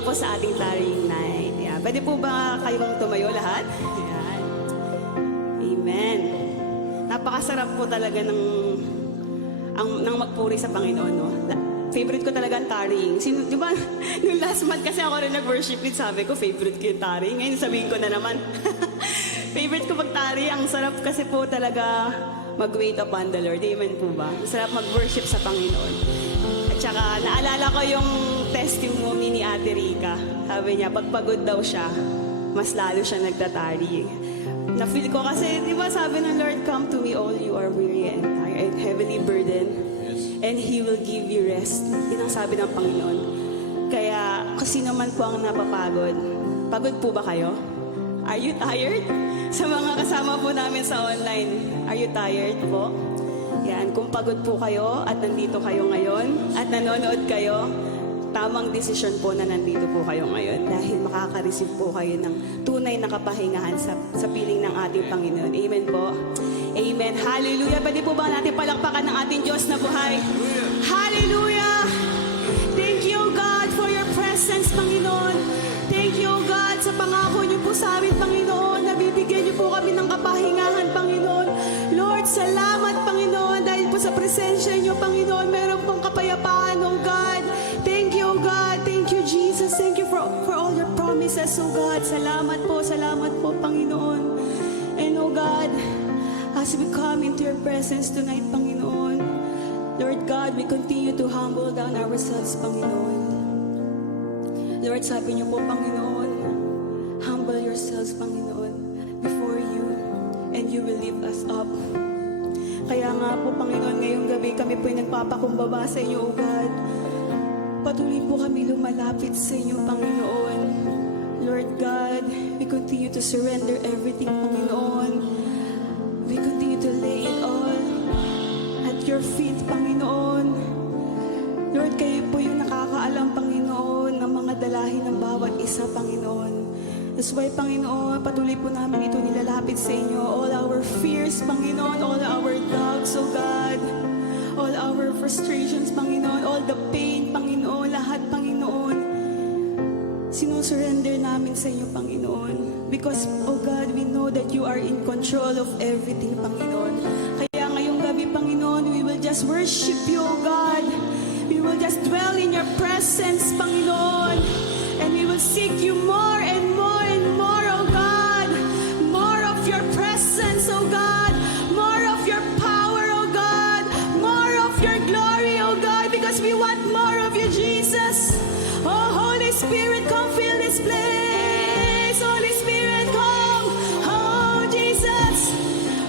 welcome po sa ating tarrying night. Yeah. Pwede po ba kayong tumayo lahat? Ayan. Amen. Napakasarap po talaga ng magpuri sa Panginoon. No? Favorite ko talaga ang tarrying. Di ba, nung last month kasi ako rin nag-worship lead, sabi ko, favorite ko yung tarrying. Ngayon sabihin ko na naman. Favorite ko pag-tarry. Ang sarap kasi po talaga mag-wait upon the Lord. Amen po ba? Ang sarap mag-worship sa Panginoon. At saka, naalala ko yung testimony ni Ate Rica. Sabi niya, pagpagod daw siya, mas lalo siya nagtatari. Na-feel ko kasi, di ba sabi ng Lord, come to me all you are weary and tired, heavily burdened, and He will give you rest. Yun ang sabi ng Panginoon. Kaya, kasi naman po ang napapagod. Pagod po ba kayo? Are you tired? Sa mga kasama po namin sa online, are you tired po? Yan, kung pagod po kayo at nandito kayo ngayon at nanonood kayo, tamang desisyon po na nandito po kayo ngayon dahil makaka-receive po kayo ng tunay na kapahingahan sa piling ng ating Panginoon. Amen po. Amen. Hallelujah. Pwede po ba natin palakpakan ng ating Diyos na buhay? Hallelujah. Thank you, God, for your presence, Panginoon. Thank you, God, sa pangako niyo po sa amin, Panginoon. Nabibigyan niyo po kami ng kapahingahan, Panginoon. Lord, salamat, Panginoon, dahil po sa presensya niyo, Panginoon, meron pong kapayapaan, oh God. Thank you, God. Thank you, Jesus. Thank you for all your promises, oh God. Salamat po, Panginoon. And oh God, as we come into your presence tonight, Panginoon, Lord God, we continue to humble down ourselves, Panginoon. Lord, sabi niyo po, Panginoon, humble yourselves, Panginoon, before you, and you will lift us up. Kaya nga po, Panginoon, ngayong gabi kami po ay nagpapakumbaba sa inyo, O God. Patuloy po kami lumalapit sa inyo, Panginoon. Lord God, we continue to surrender everything, Panginoon. We continue to lay it all at your feet, Panginoon. Lord, kayo po yung nakakaalam, Panginoon, ng mga dalahin ng bawat isa, Panginoon. That's why, Panginoon, patuloy po namin ito nilalapit sa inyo. All our fears, Panginoon, all our doubts, oh God, all our frustrations, Panginoon, all the pain, Panginoon, lahat, Panginoon, sinusurrender namin sa inyo, Panginoon. Because, oh God, we know that you are in control of everything, Panginoon. Kaya ngayong gabi, Panginoon, we will just worship you, oh God. We will just dwell in your presence, Panginoon. And we will seek you more and more and more, oh God. More of your presence, oh God. More of your power, oh God. More of your glory, oh God. Because we want more of you, Jesus. Oh, Holy Spirit, come fill this place. Holy Spirit, come. Oh, Jesus.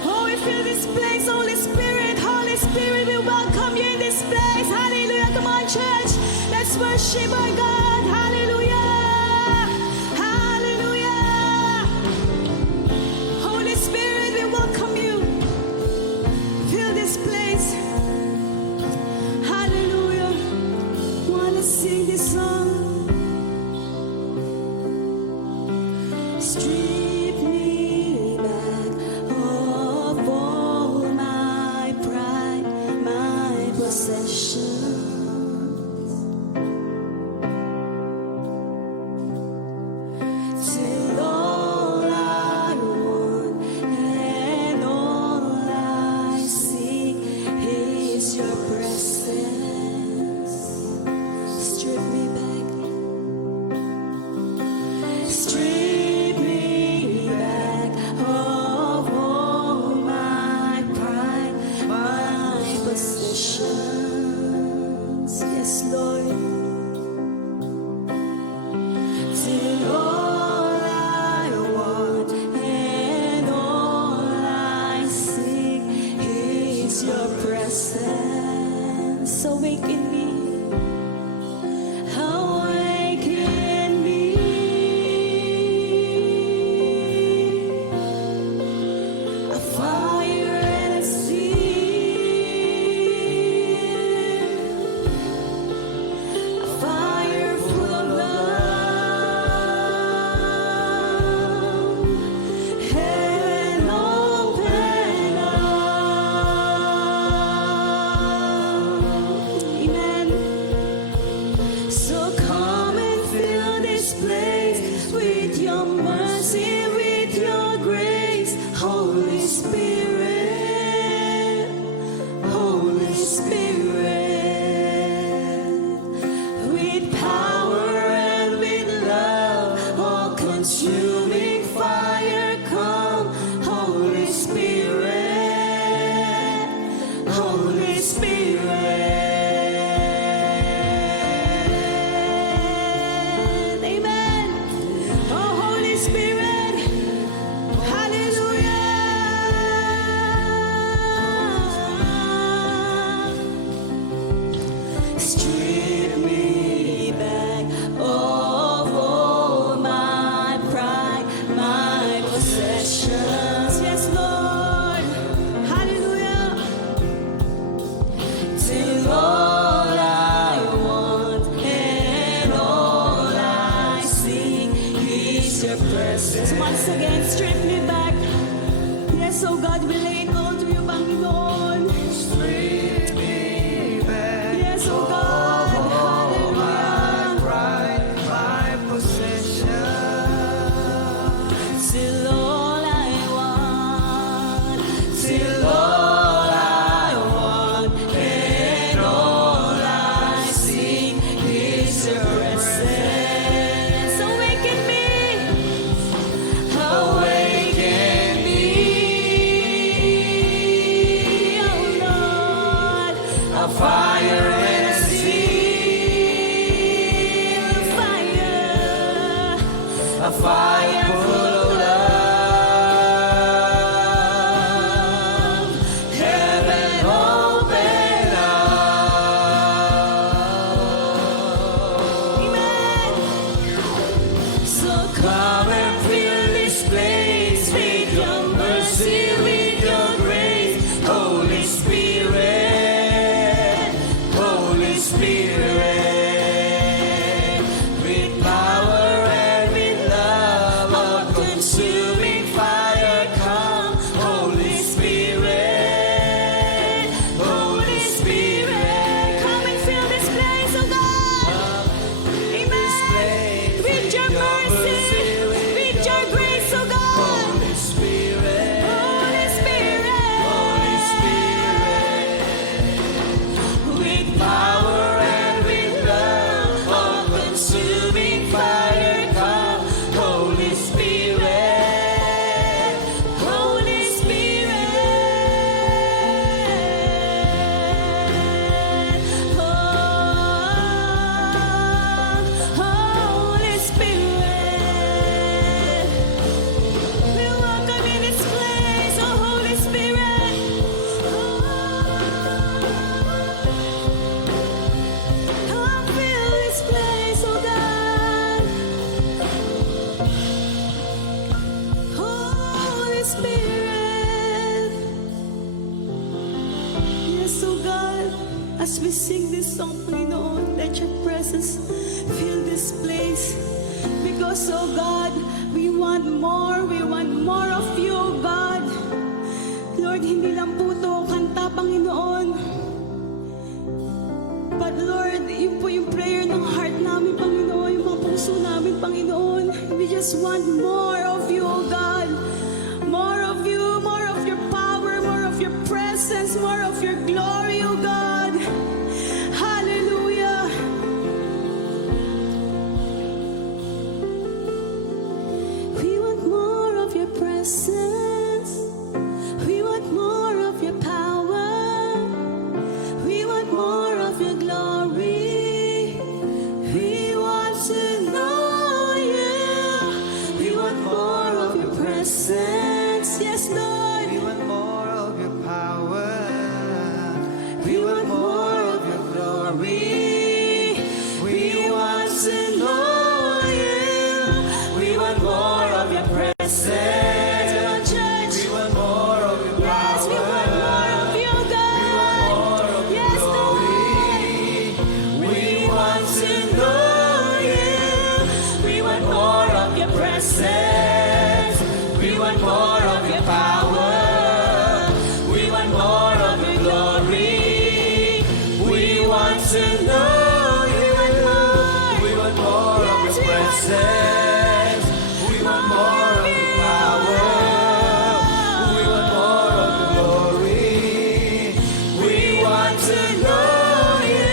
Oh, we fill this place, Holy Spirit. Holy Spirit, we welcome you in this place. Hallelujah. Come on, church. Let's worship our God. Hallelujah. Hallelujah. Holy Spirit, we welcome you. Fill this place. Hallelujah. Wanna sing this song. Strip me back of all my pride, my possessions. Till all I want and all I seek is your presence. Strip me back. Strip me consuming fire, come, Holy Spirit, Holy Spirit. Amen. Oh, Holy Spirit. Hallelujah. Strip me back of all my pride, my possessions. Yes, Lord. Hallelujah. Till all I want and all I seek is your presence. Once again, strip me back. Yes, oh God, we lay it all to you, Panginoon. Strip me back. Yes, oh God. Hallelujah. Pride, my possession. Till all I want, till all I want, and all I seek is your presence. Awaken me, awaken me, oh Lord, a fire and a zeal, a fire full of love. Heaven open up. Amen. So come and fill this place with your mercy, with your grace, Holy Spirit, Holy Spirit, with power and with love, all consuming fire, come, Holy Spirit, Holy Spirit, come and fill this place, oh God. Amen. With your mercy, with your grace, oh God. Holy Spirit, Holy Spirit, Holy Spirit, with power and with love, all consuming fire, come, Holy Spirit, Holy Spirit, Holy Spirit. We welcome in this place, oh Holy Spirit. Come fill this place, oh God. Holy Spirit. Yes, oh God, as we sing this song, Panginoon, let your presence fill this place. Because, oh God, we want more of you, oh God. Lord, hindi lang po ito kanta, Panginoon. But Lord, yun po yung prayer ng heart namin, Panginoon, yung mga puso namin, Panginoon. We just want more of you, oh God. More of you, more of your power, more of your presence, more of your glory, oh God. Hallelujah. We want more of your presence. We want more of your power. We want more of your glory. We want to know you. We want more of your presence. Yes, Lord. we want more of your power. We want more of your glory. We want to know you. We want more of your presence. Come on, church. We want more of your Yes, we want more of you, God. more of your Yes, Lord. We want to know you. We want more of your presence. We want more of your power. We want more of your glory. We want to know you. We want more of Yes, your we want presence. We want more of your power. We want more of your glory. We want to know you.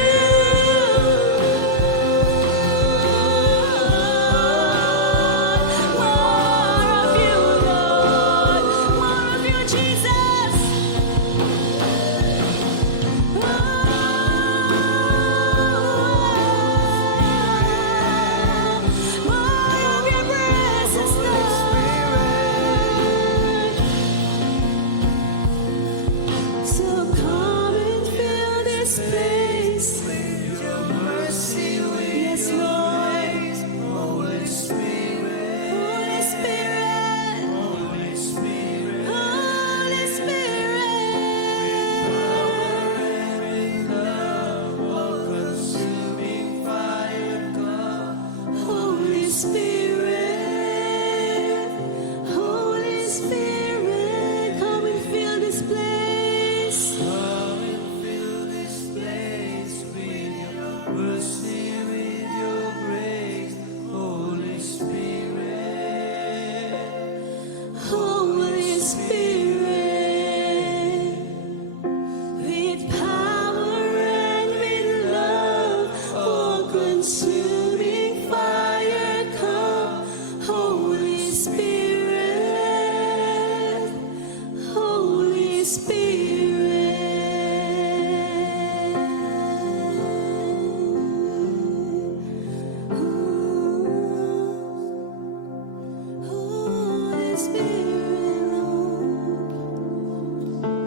Spirit, Lord.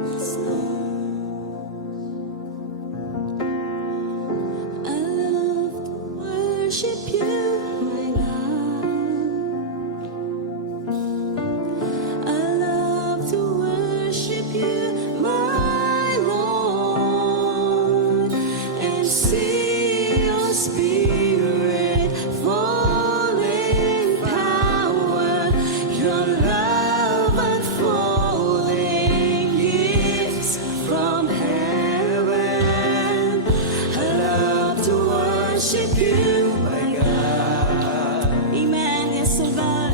Yes, Lord. I love to worship you, my God. I love to worship you, my Lord, and see your Spirit fall in power, your love unfolding gifts from heaven. I love to worship you, my God. Amen. Yes, oh God.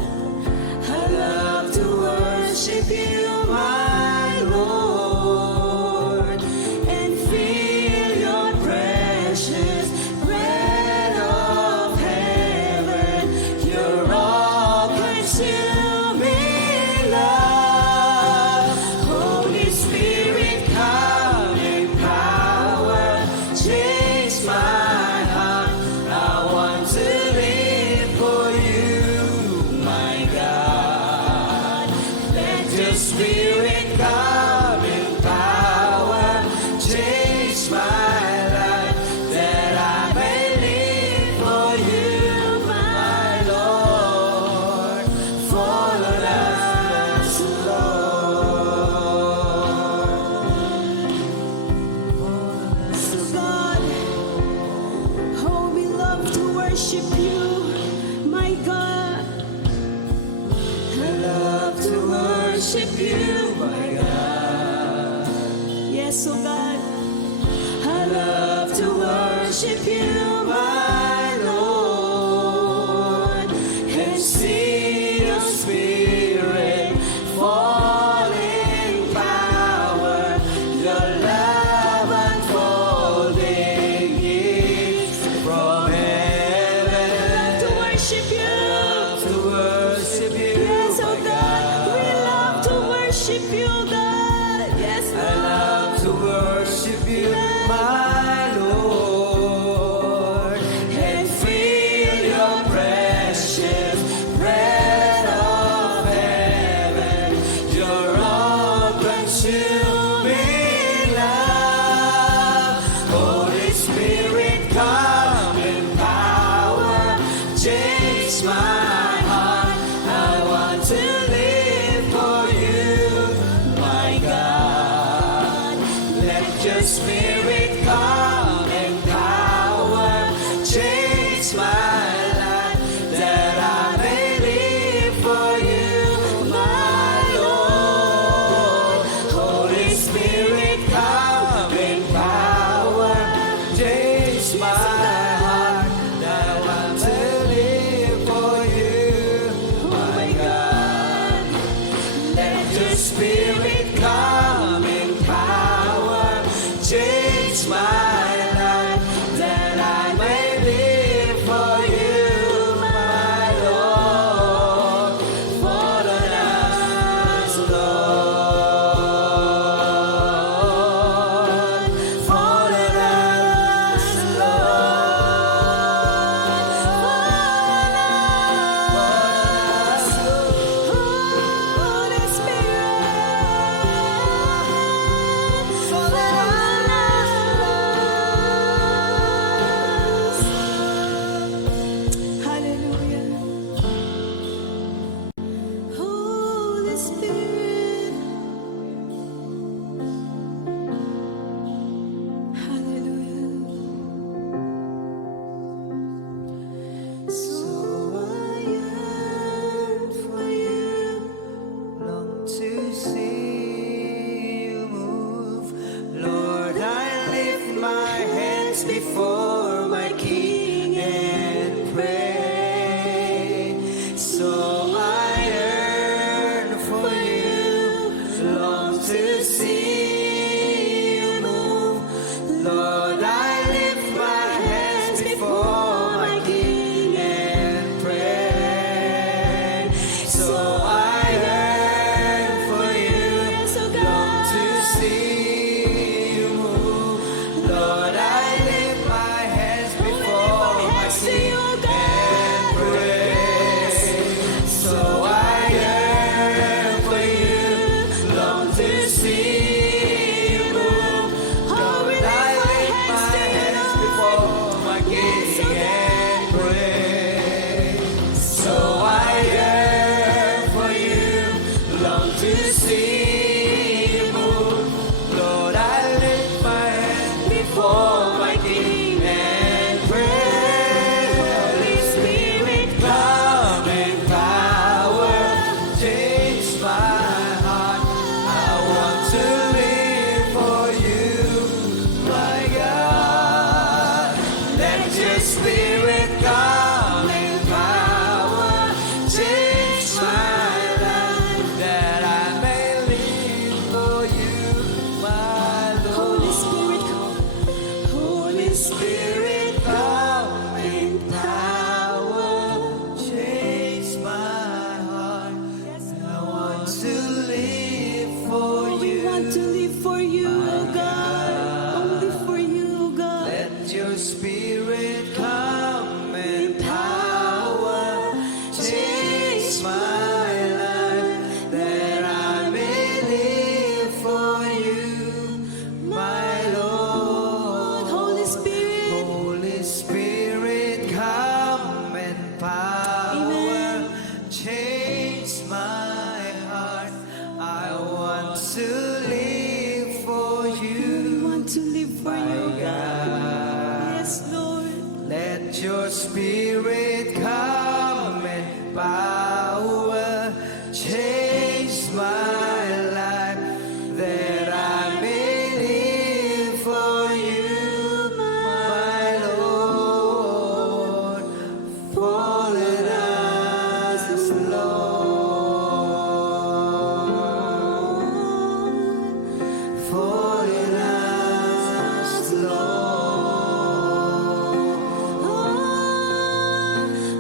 I love to worship you, my Lord, and feel your precious bread of heaven, your all-consuming love. Holy Spirit, come in power, change my heart. I want to live for you, my God. Let your Spirit come in power, change my life, that I may live for you, my Lord. Follow us, Lord. So God, oh, we love to worship you, my God. I love to worship you, my God. Yes, oh God. I love to worship you, my Lord, and see your Spirit fall in power, your love unfolding gifts from heaven. I love to worship you. To worship you. Yes, oh God, we love to worship you, God. Yes, I Lord. love to worship you, my Lord, and feel your precious bread of heaven, your all-consuming love. Holy Spirit, come in power, change my heart. I want to live for you, my God. Let your Spirit come in power, change my life, that I may live for you, my Lord. Holy Spirit, come in power, change my heart, that I want to live for you, my God. Let your Spirit come in power, change my life, that I may live for you, my Lord. Follow us, Lord. Follow us, Lord. Holy Spirit, follow us. Hallelujah. Holy Spirit. Hallelujah. So I yearn for you, Long to see you move, Lord. I lift my hands before my King and pray. So I yearn for you, long to see you move, Lord. I lift my hands before my King and pray. So I yearn for you, yes, oh long to God. see you move, Lord. I lift my to live for you, oh God. Only for you, oh God. Let your spirit come and power change my life, that I may live for you, my Lord. Holy Spirit, Holy Spirit, come and power Amen. change my heart. I want to live for we you, want to live for you, oh my God. God. Yes, Lord. Let your spirit come and power change my life, that I may live for you, my Lord. Fall in us, Lord. Fall in us, Lord.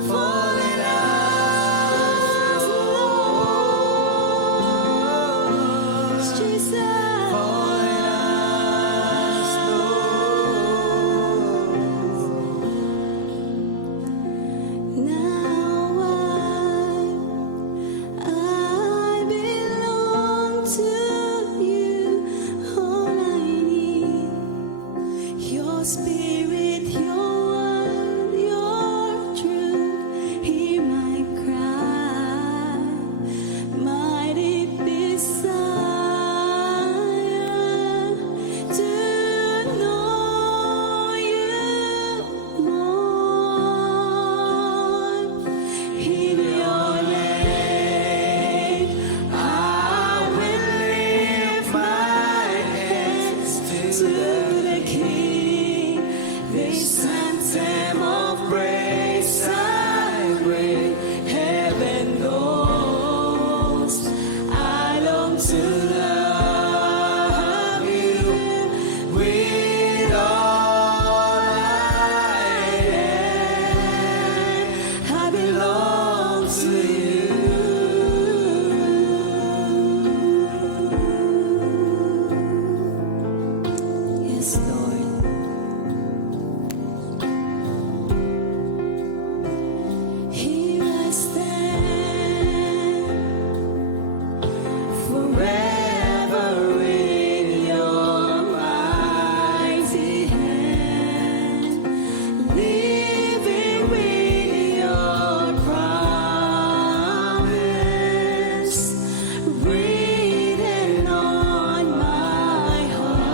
Fall in us, Lord. Jesus. Fall in us, Lord. Now I belong to you. All I need, your spirit, your word, your truth. Hear my cry, my deep desire to know you more. In your name, I will lift my hands to the King. This anthem of praise I bring. Heaven knows I long to love you With all I am, I belong to you. Yes, Lord. Here I stand, forever in your mighty hand, living with your promise, written on my heart.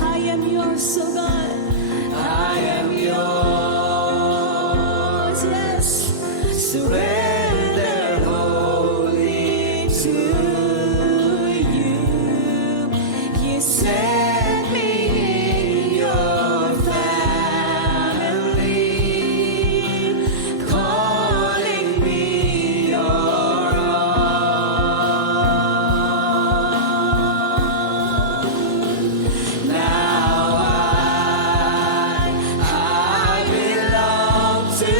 I am yours, so God. I am yours, yes. Surrender wholly to you. You set me in your family, calling me your own. Now I belong to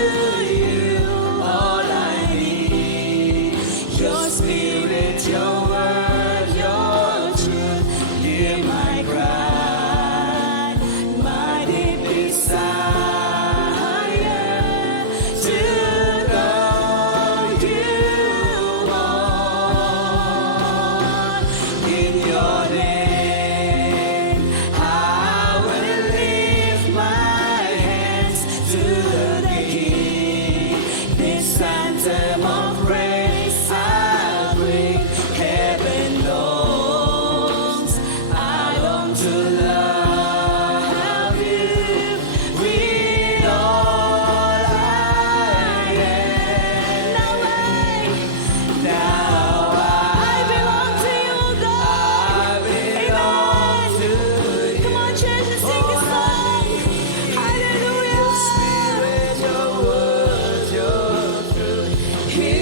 you. All I need, your spirit, your word, your truth. Hear my cry, my deep desire to know you more. In your name, I will lift my hands to the King. This anthem of praise I bring. Heaven knows I long to love you with all I am. Now I belong to you, God. Amen. Come on, church, let's sing this song. Hallelujah. Spirit, your word, your truth. Hear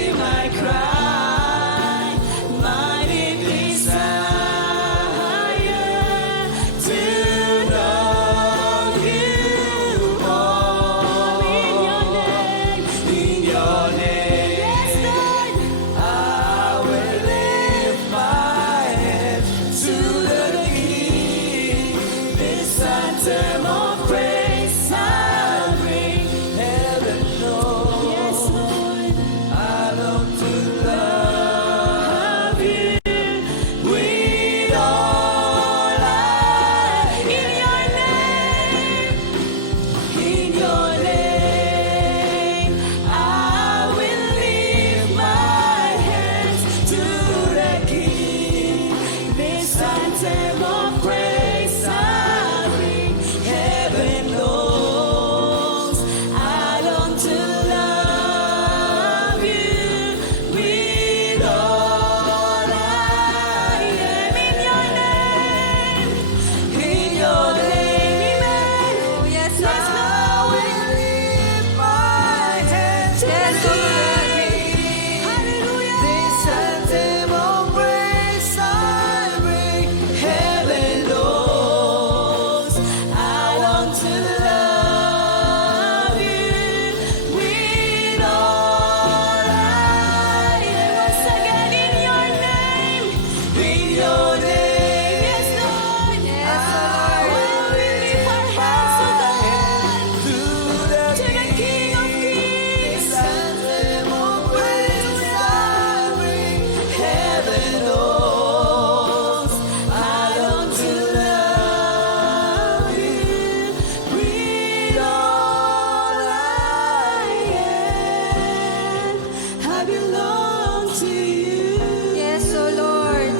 I belong to you. Yes, O Lord.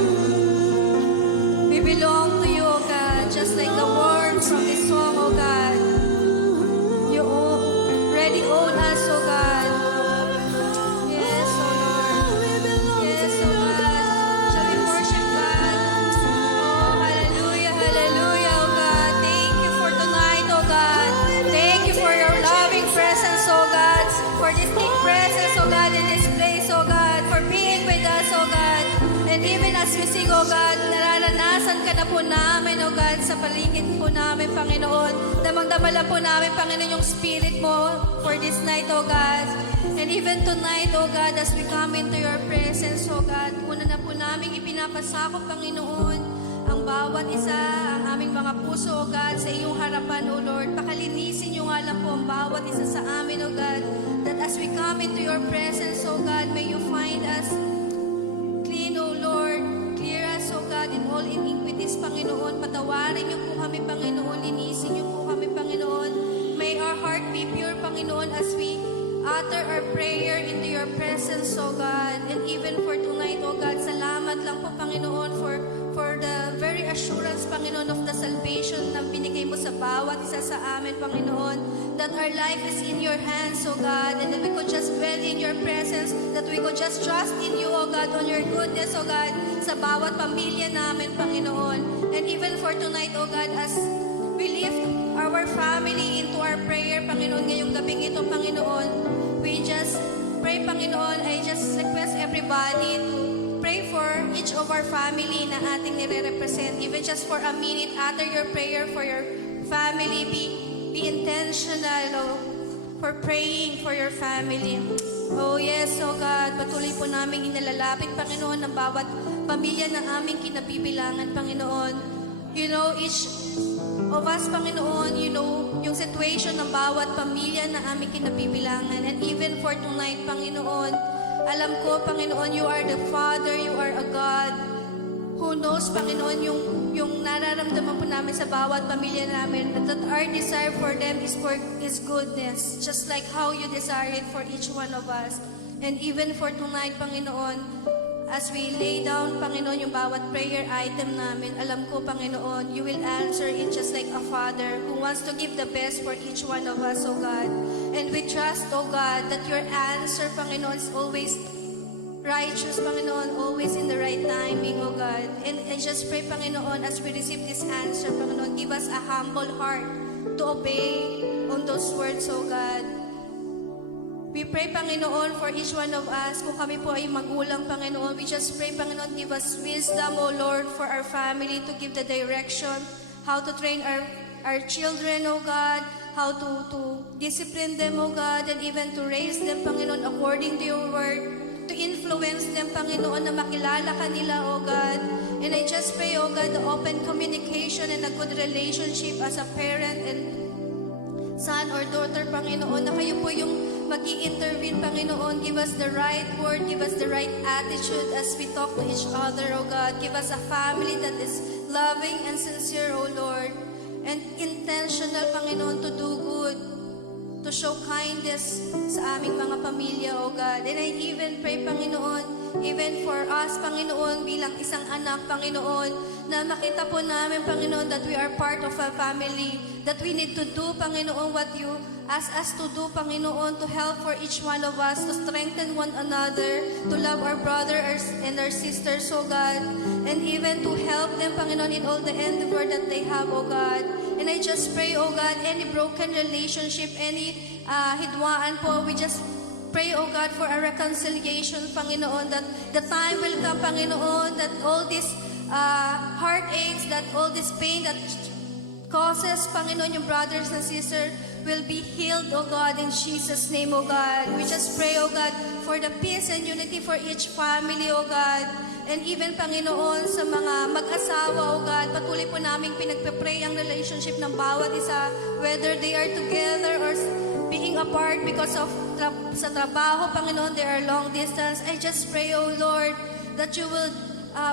We belong to you, O God, just like the words from this song, O God. You already own us, O God. Yes, O Lord. Yes, O God. Shall we worship God? Oh, hallelujah, hallelujah, O God. Thank you for tonight, O God. Thank you for your loving presence, O God. For this deep presence, O God, in this place, O God. For being with us, O God. And even as we sing, O God, nararanasan ka na po namin, O God, sa paligid po namin, Panginoon. Damang-damala po namin, Panginoon, yung spirit mo for this night, O God. And even tonight, O God, as we come into your presence, O God, una na po namin ipinapasakop, Panginoon, ang bawat isa, ang aming mga puso, O God, sa iyong harapan, O Lord. Pakalinisin niyo nga lang po ang bawat isa sa amin, O God, that as we come into your presence, O God, may you find us clean, O Lord. Clear us, O God, in all iniquities, Panginoon. Patawarin niyo po kami, Panginoon. Linisin niyo po kami, Panginoon. May our heart be pure, Panginoon, as we utter our prayer into your presence, O God. And even for tonight, O God, salamat lang po, Panginoon, for the very assurance, Panginoon, of the salvation na binigay mo sa bawat isa sa amin, Panginoon, that our life is in your hands, O God, and that we could just dwell in your presence, that we could just trust in you, O God, on your goodness, O God, sa bawat pamilya namin, Panginoon. And even for tonight, O God, as we lift our family into our prayer, Panginoon, ngayong gabing ito, Panginoon, we just pray, Panginoon, I just request everybody to pray for each of our family na ating nire-represent. Even just for a minute, utter your prayer for your family. Be intentional for praying for your family. Oh yes, oh God, patuloy po namin inalalapit, Panginoon, ng bawat pamilya na aming kinabibilangan, Panginoon. You know, each of us, Panginoon, you know, yung situation ng bawat pamilya na aming kinabibilangan. And even for tonight, Panginoon, alam ko, Panginoon, you are the Father, you are a God who knows, Panginoon, yung nararamdaman po namin sa bawat pamilya namin, that our desire for them is for His goodness, just like how you desire it for each one of us. And even for tonight, Panginoon, as we lay down, Panginoon, yung bawat prayer item namin, alam ko, Panginoon, you will answer it just like a Father who wants to give the best for each one of us, O God. And we trust, O God, that your answer, Panginoon, is always righteous, Panginoon, always in the right timing, O God. And I just pray, Panginoon, as we receive this answer, Panginoon, give us a humble heart to obey on those words, O God. We pray, Panginoon, for each one of us. Kung kami po ay magulang, Panginoon, we just pray, Panginoon, give us wisdom, O Lord, for our family to give the direction, how to train our children, O God, how to discipline them, O God, and even to raise them, Panginoon, according to your word, to influence them, Panginoon, na makilala ka nila, O God. And I just pray, O God, the open communication and a good relationship as a parent and son or daughter, Panginoon, na kayo po yung mag-i-intervene, Panginoon. Give us the right word, give us the right attitude as we talk to each other, O God. Give us a family that is loving and sincere, O Lord, and intentional, Panginoon, to do good, to show kindness sa aming mga pamilya, O God. And I even pray, Panginoon, even for us, Panginoon, bilang isang anak, Panginoon, na makita po namin, Panginoon, that we are part of a family, that we need to do, Panginoon, what you ask us to do, Panginoon, to help for each one of us, to strengthen one another, to love our brothers and our sisters, O God, and even to help them, Panginoon, in all the endeavor that they have, O God. And I just pray, O God, any broken relationship, any hidwaan po, we just pray, O God, for a reconciliation, Panginoon, that the time will come, Panginoon, that all these heartaches, that all this pain that causes, Panginoon, yung brothers and sisters will be healed, O God, in Jesus' name, O God. We just pray, O God, for the peace and unity for each family, O God. And even, Panginoon, sa mga mag-asawa, O God, patuloy po namin pinagpe-pray ang relationship ng bawat isa, whether they are together or being apart because of sa trabaho, Panginoon, they are long distance. I just pray, O Lord, that you will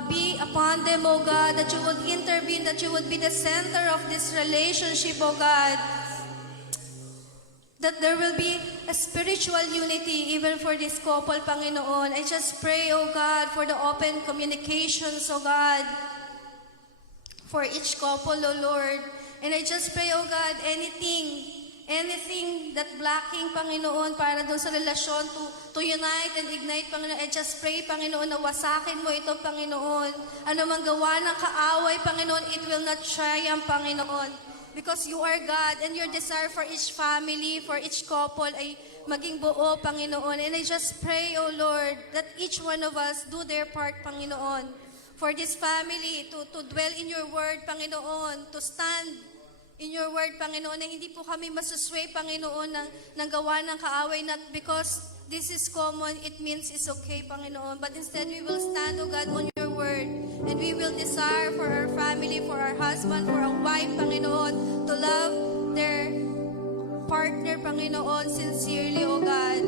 be upon them, O God, that you would intervene, that you would be the center of this relationship, O God. that there will be a spiritual unity even for this couple, Panginoon. I just pray, O God, for the open communications, O God, for each couple, O Lord. And I just pray, O God, anything that blocking, Panginoon, para doon sa relasyon to unite and ignite, Panginoon. I just pray, Panginoon, na wasakin mo ito, Panginoon. Ano mang gawa ng kaaway, Panginoon, it will not triumph, Panginoon. Because you are God and your desire for each family, for each couple ay maging buo, Panginoon. And I just pray, O Lord, that each one of us do their part, Panginoon. For this family to dwell in your word, Panginoon, to stand in your word, Panginoon, na hindi po kami masusway, Panginoon, ng gawa ng kaaway, not because this is common, it means it's okay, Panginoon. But instead, we will stand, O God, on your word. And we will desire for our family, for our husband, for our wife, Panginoon, to love their partner, Panginoon, sincerely, O God.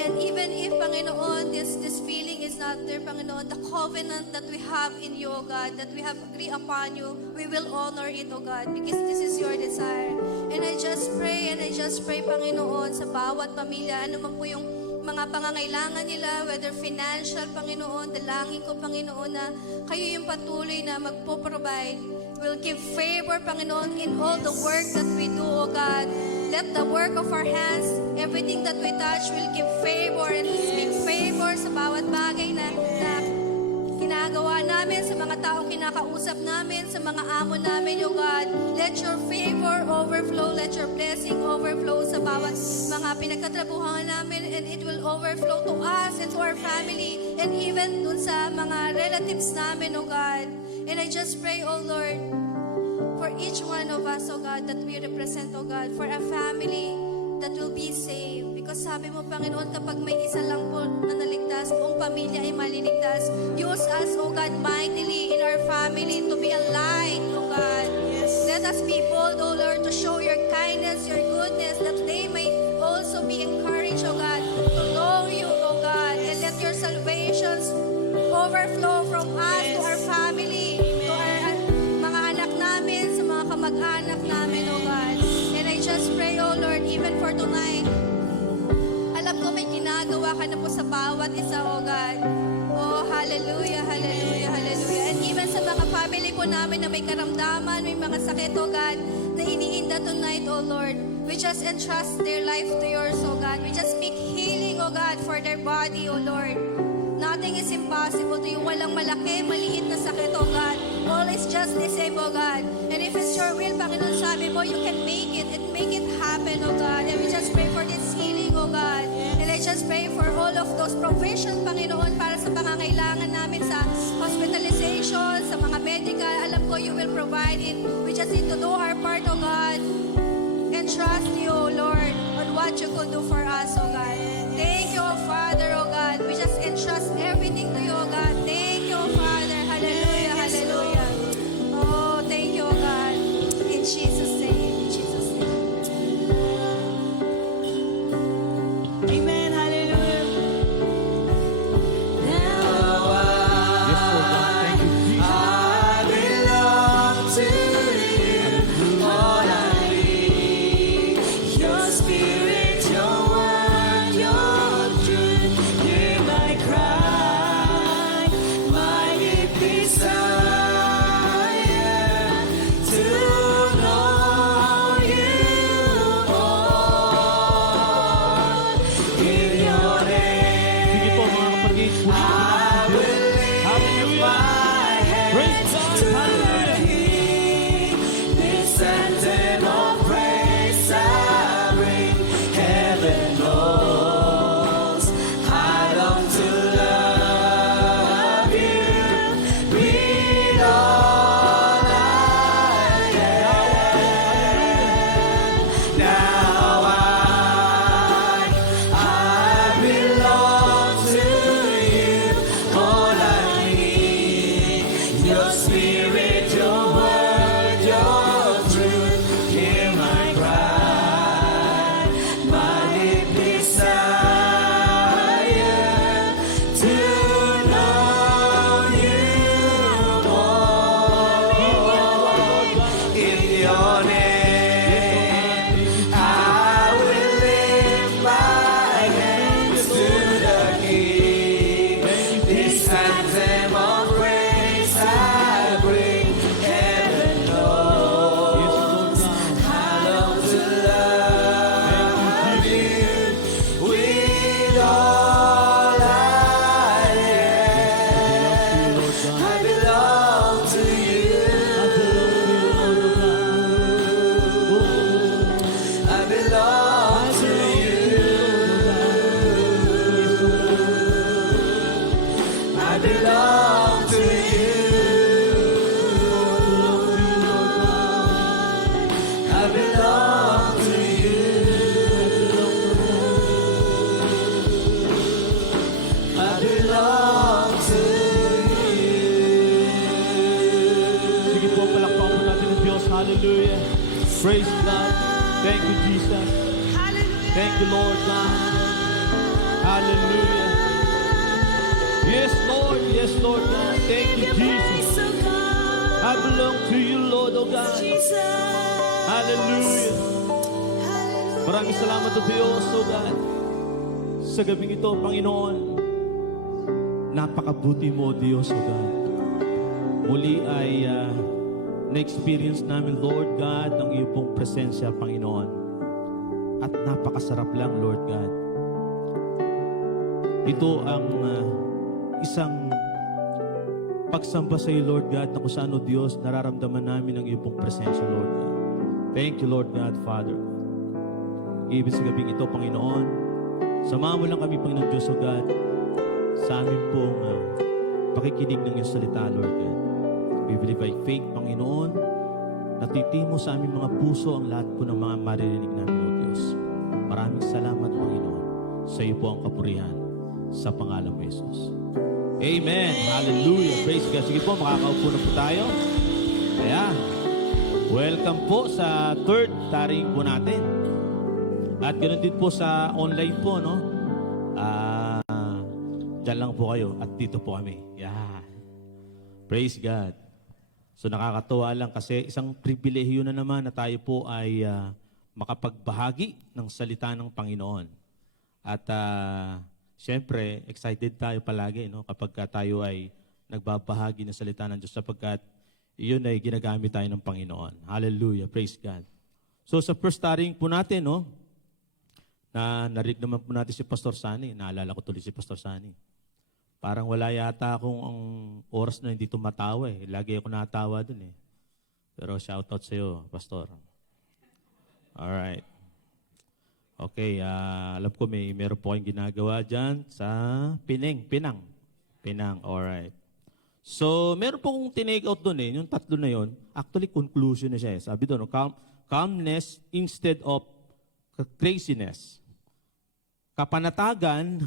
And even if, Panginoon, this feeling is not there, Panginoon, the covenant that we have in you, O God, that we have agreed upon you, we will honor it, O God, because this is your desire. And I just pray, Panginoon, sa bawat pamilya, ano man po yung mga pangangailangan nila, whether financial, Panginoon, dalangin ko, Panginoon, na kayo yung patuloy na magpo-provide. Will give favor, Panginoon, in all the work that we do, O God. Let the work of our hands, everything that we touch, will give favor and speak favor sa bawat bagay na ginagawa namin, sa mga taong kinakausap namin, sa mga amo namin, O God. Let your favor overflow, let your blessing overflow sa bawat mga pinagtatrabuhan namin, and it will overflow to us and to our family, and even dun sa mga relatives namin, O God. And I just pray, O Lord, for each one of us, O God, that we represent, O God, for a family that will be saved. Because sabi mo, Panginoon, kapag may isa lang po na naligtas, buong pamilya ay maliligtas. Use us, O God, mightily in our family to be a light, O God. Let us be bold, O Lord, to show your kindness, your goodness, that they may also be encouraged, O God, to know you, O God. And let your salvations overflow from us to our family, to our mga anak namin, sa mga kamag-anak namin, O God. And I just pray, O Lord, even for tonight, alam ko may ginagawa ka na po sa bawat isa, O God. Oh, hallelujah, hallelujah, hallelujah. And even sa mga family po namin na may karamdaman, may mga sakit, O God, na iniinda tonight, O Lord, we just entrust their life to yours, O God. We just speak healing, O God, for their body, O Lord. Nothing is impossible to you. Walang malaki, maliit na sakit, O God. All is just the same, O God. And if it's your will, Panginoon, sabi mo, you can make it and make it happen, O God. And we just pray for this healing, O God. And I just pray for all of those provisions, Panginoon, para sa pangangailangan namin sa hospitalization, sa mga medical. Alam ko, you will provide it. We just need to do our part, O God. And trust you, Lord, on what you could do for us, O God. Thank you, O Father, O God. We just entrust everything to you, O God. Thank you, O Father. Hallelujah, hallelujah. Oh, thank you, O God. In Jesus' name, in Jesus' name. Amen. Hallelujah. Yes, Lord God. Thank you, Jesus. I belong to you. All I need, your spirit, your word, your Hallelujah. Praise God. Thank you, Jesus. Thank you, Lord God. Hallelujah. Yes, Lord. Yes, Lord God. Thank you, Jesus. I belong to you, Lord, oh God. Hallelujah. Maraming salamat o Diyos, oh God. Sa gabing ito, Panginoon, napakabuti mo, Diyos, oh God. Muli ay na-experience namin, Lord God, ang iyong pong presensya, Panginoon. At napakasarap lang, Lord God. Ito ang isang pagsamba sa iyo, Lord God, na kung saan, O Diyos, nararamdaman namin ang iyong pong presensya, Lord God. Thank you, Lord God, Father. Ibig sa gabing ito, Panginoon, samahan mo lang kami, Panginoon Diyos, O God, sa amin pong pakikinig ng iyong salita, Lord God. We believe by faith, Panginoon, natitimo sa aming mga puso ang lahat po ng mga maririnig namin, O Diyos. Maraming salamat, Panginoon. Sa iyo po ang kapurihan sa pangalan mo, Jesus. Amen. Hallelujah. Praise God. Sige po, makakaupo na po tayo. Ayan. Welcome po sa third taring po natin. At ganoon din po sa online po, no? Diyan lang po kayo at dito po kami. Yeah. Praise God. So nakakatuwa lang kasi isang pribilehiyo na naman na tayo po ay makapagbahagi ng salita ng Panginoon. At siyempre, excited tayo palagi, no? Kapag tayo ay nagbabahagi ng salita ng Diyos sapagkat iyon ay ginagamit tayo ng Panginoon. Hallelujah. Praise God. So sa first taring po natin, no? Narinig naman po natin si Pastor Sani. Naalala ko tuloy si Pastor Sani. Parang wala yata akong ang oras na hindi tumatawa eh. Lagi ako natawa dun eh. Pero shoutout sa iyo, Pastor. Alright. Okay, alam ko meron po kayong ginagawa dyan sa Pinang. Alright. So, meron pong tinake out doon eh, yung tatlo na yon. Actually, conclusion na siya eh. Sabi doon, calmness instead of craziness. Kapanatagan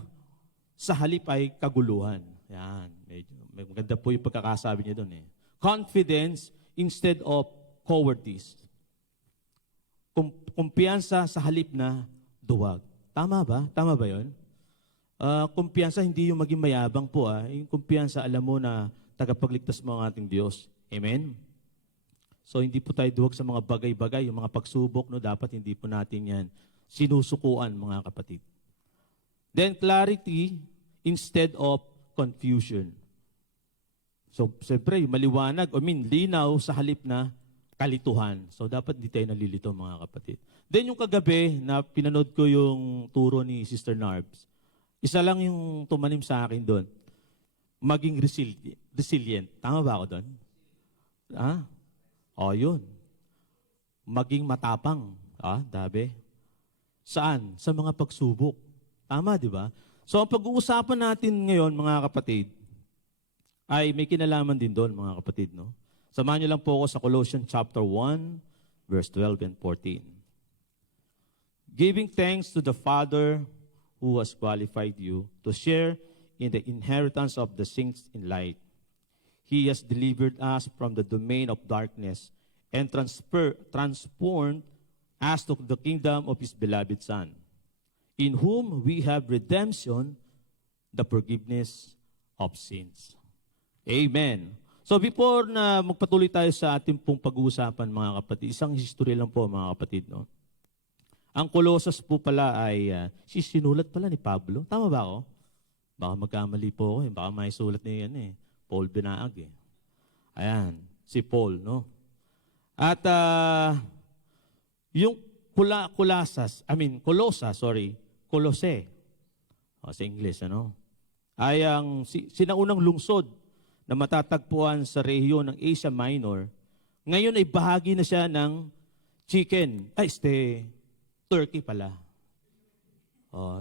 sa halip ay kaguluhan. Yan. Medyo maganda po yung pagkakasabi niya doon eh. Confidence instead of cowardice. Kumpiyansa sa halip na duwag. Tama ba? Tama ba yun? Kumpiyansa hindi yung maging mayabang po. Yung kumpiyansa, alam mo na tagapagligtas mo ang ating Diyos. Amen? So hindi po tayo duwag sa mga bagay-bagay, yung mga pagsubok, no, dapat hindi po natin yan sinusukuan, mga kapatid. Then clarity instead of confusion. So siyempre, yung maliwanag, linaw sa halip na kalituhan. So dapat hindi tayo nalilito, mga kapatid. Then yung kagabi na pinanood ko yung turo ni Sister Narbs, isa lang yung tumanim sa akin doon. Maging resilient. Tama ba ako doon? Yun. Maging matapang. Dabi. Saan? Sa mga pagsubok. Tama, di ba? So ang pag-uusapan natin ngayon, mga kapatid, ay may kinalaman din doon, mga kapatid, no? Samahan niyo lang po ako sa Colossians chapter 1, verse 12 and 14. Giving thanks to the Father who has qualified you to share in the inheritance of the saints in light. He has delivered us from the domain of darkness and transformed us to the kingdom of His beloved Son, in whom we have redemption, the forgiveness of sins. Amen. So before na magpatuloy tayo sa ating pong pag-uusapan, mga kapatid, isang history lang po, mga kapatid, no? Ang Colossus po pala ay sinulat pala ni Pablo. Tama ba ako? Baka magkamali po ako eh. Baka may sulat niya yan eh. Paul Binaag eh. Ayan, si Paul, no? At yung Colossus, sa English, ano? Ay ang sinaunang lungsod na matatagpuan sa rehiyon ng Asia Minor. Ngayon ay bahagi na siya ng Turkey pala.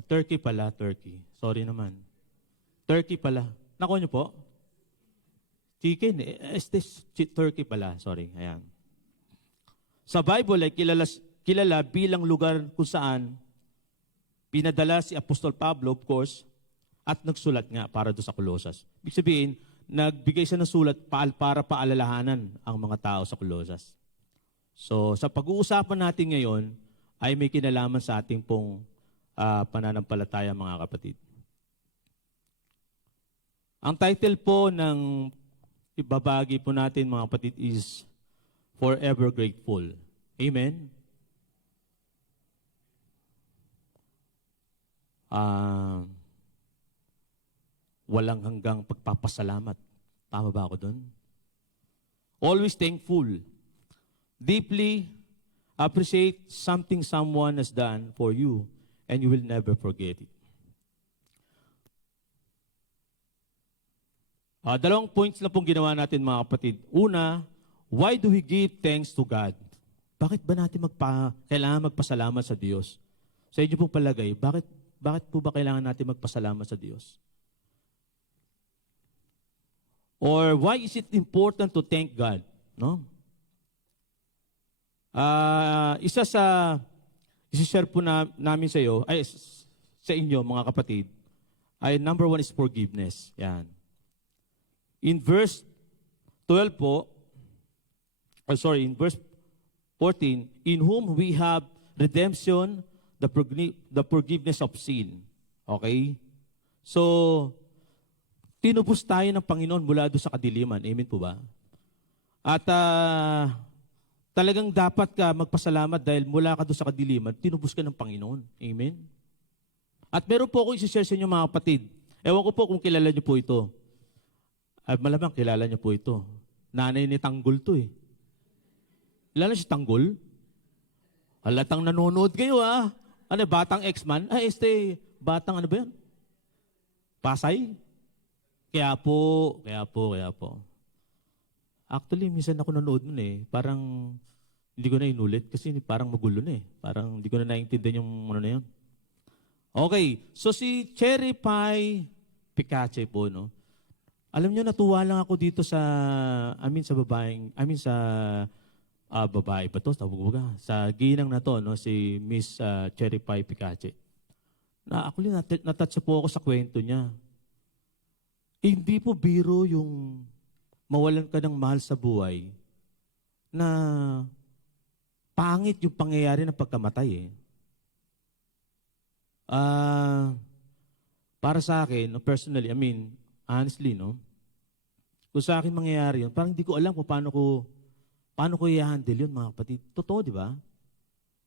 Turkey. Sorry naman. Turkey pala. Nakuha niyo po? Chicken. Turkey pala. Sorry. Ayan. Sa Bible ay kilala bilang lugar kung saan pinadala si Apostol Pablo, of course, at nagsulat nga para doon sa Colossus. Ibig sabihin, nagbigay siya ng sulat para paalalahanan ang mga tao sa Colossus. So sa pag-uusapan natin ngayon ay may kinalaman sa ating pong pananampalataya mga kapatid. Ang title po ng ibabagi po natin mga kapatid is Forever Grateful. Amen? Walang hanggang pagpapasalamat. Tama ba ako doon? Always thankful. Deeply appreciate something someone has done for you and you will never forget it. Dalawang points na pong ginawa natin mga kapatid. Una, why do we give thanks to God? Bakit ba natin kailangan magpasalamat sa Diyos? Sa inyo pong palagay, bakit po ba kailangan natin magpasalamat sa Diyos? Or why is it important to thank God? No? Isi-share po namin sa iyo, sa inyo mga kapatid, ay number 1 is forgiveness. Yan. In verse 12 po, in verse 14, in whom we have redemption, the forgiveness of sin. Okay? So, tinubos tayo ng Panginoon mula doon sa kadiliman. Amen po ba? At talagang dapat ka magpasalamat dahil mula ka doon sa kadiliman, tinubos ka ng Panginoon. Amen? At meron po akong isi-share sa inyo mga kapatid. Ewan ko po kung kilala niyo po ito. Malamang kilala niyo po ito. Nanay ni Tanggol to eh. Kilala si Tanggol? Halatang nanonood kayo ah. Ano, batang X-Man? Batang ano ba yan? Pasay? Kaya po. Actually, minsan ako nanood nun eh. Parang hindi ko na inulit kasi parang magulo na eh. Parang hindi ko na naiintindihan yung ano na yun. Okay, so si Cherry Pie Picache po, no? Alam nyo, natuwa lang ako dito sa babae ba to? Tawag ba? Sa ginang na to, no? Si Miss Cherry Pie Picache. Actually, natouch po ako sa kwento niya. Hindi po biro yung mawalan ka ng mahal sa buhay na pangit yung pangyayari ng pagkamatay eh. Para sa akin, personally, honestly, no? Kung sa akin mangyayari yun, parang hindi ko alam kung paano ko i-handle yun, mga kapatid. Totoo, di ba?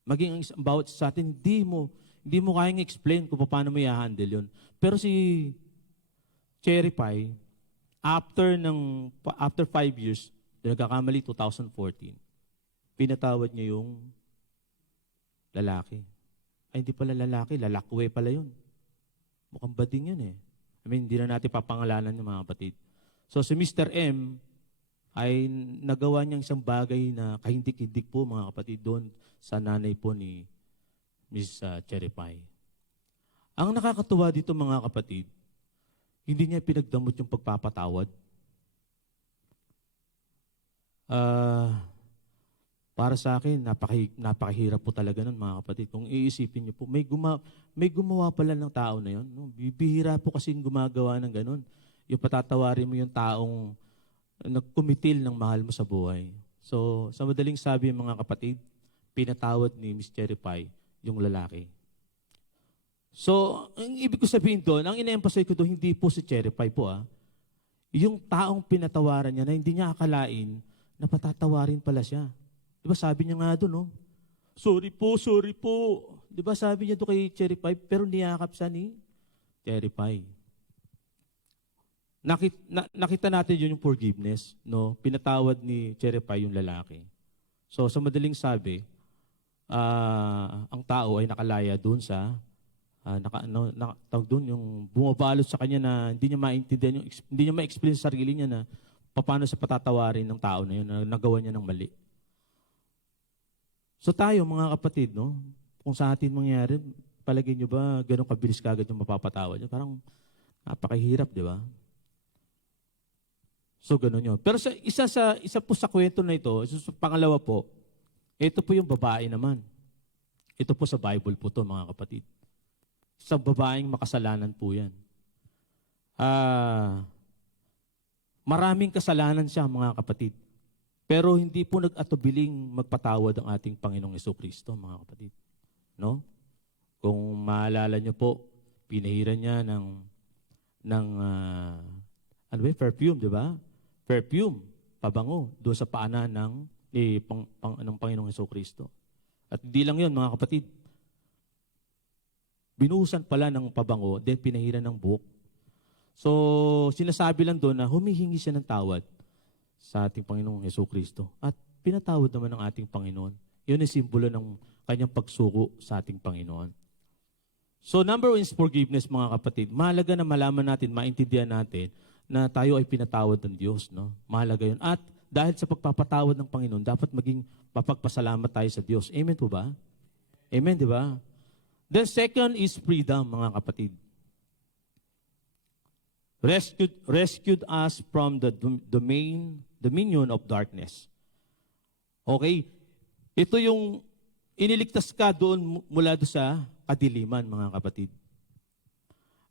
Maging ang bawat sa atin, hindi mo kayang explain kung paano mo i-handle yun. Pero si Cherry Pie, after 5 years, nagkakamali 2014, pinatawad niya yung lalaki. Ay, hindi pala lalaki, lalakwe pala yun. Mukhang bading yun eh. Hindi na natin papangalanan yung mga kapatid. So si Mr. M ay nagawa niyang isang bagay na kahindik-hindik po mga kapatid doon sa nanay po ni Miss Cherry Pie. Ang nakakatuwa dito mga kapatid, hindi niya pinagdamot yung pagpapatawad. Para sa akin, napakahirap po talaga nun mga kapatid. Kung iisipin niyo po, may gumawa pala ng tao na yun. No? Bibihira po kasi gumagawa ng ganun. Yung patatawarin mo yung taong nagkumitil ng mahal mo sa buhay. So, sa madaling sabi mga kapatid, pinatawad ni Miss Cherry Pie yung lalaki. So, ang ibig ko sabihin doon, ang ina-emphasize ko doon, hindi po si Cherry Pie po yung taong pinatawaran niya na hindi niya akalain na patatawarin pala siya. Diba sabi niya nga doon, no? Sorry po. Diba sabi niya doon kay Cherry Pie, pero niyakap siya ni Cherry Pie. Nakita natin yun yung forgiveness, no? Pinatawad ni Cherry Pie yung lalaki. So sa madaling sabi, ang tao ay nakalaya doon sa tawag doon yung bumabalot sa kanya na hindi niya maintindihan hindi niya ma-explain sa sarili niya na paano sa patatawarin ng tao na yun na nagawa niya ng mali. So tayo mga kapatid, no? Kung sa atin mangyari, palagay nyo ba ganun kabilis kagad yung mapapatawad? Parang napakahirap, di ba? So ganun yun. Pero isa po sa kwento na ito, pangalawa po, ito po yung babae naman. Ito po sa Bible po to mga kapatid. Sa babaeng makasalanan po yan. Maraming kasalanan siya mga kapatid. Pero hindi po nag-atubiling magpatawad ang ating Panginoong Jesucristo, mga kapatid. No? Kung maalala niyo po, pinahiran niya ng ano ba, perfume, di ba? Perfume, pabango, doon sa paanan ng Panginoong Jesucristo. At hindi lang yun, mga kapatid. Binuhusan pala ng pabango, then pinahiran ng buhok. So, sinasabi lang doon na humihingi siya ng tawad sa ating Panginoong Jesucristo. At pinatawad naman ng ating Panginoon. Yun ay simbolo ng kanyang pagsuko sa ating Panginoon. So, number one is forgiveness, mga kapatid. Mahalaga na malaman natin, maintindihan natin na tayo ay pinatawad ng Diyos. No? Mahalaga yun. At dahil sa pagpapatawad ng Panginoon, dapat maging mapagpasalamat tayo sa Diyos. Amen po ba? Amen, di ba? Then second is freedom, mga kapatid. Rescued us from the dominion of darkness. Okay? Ito yung iniligtas ka doon mula doon sa kadiliman, mga kapatid.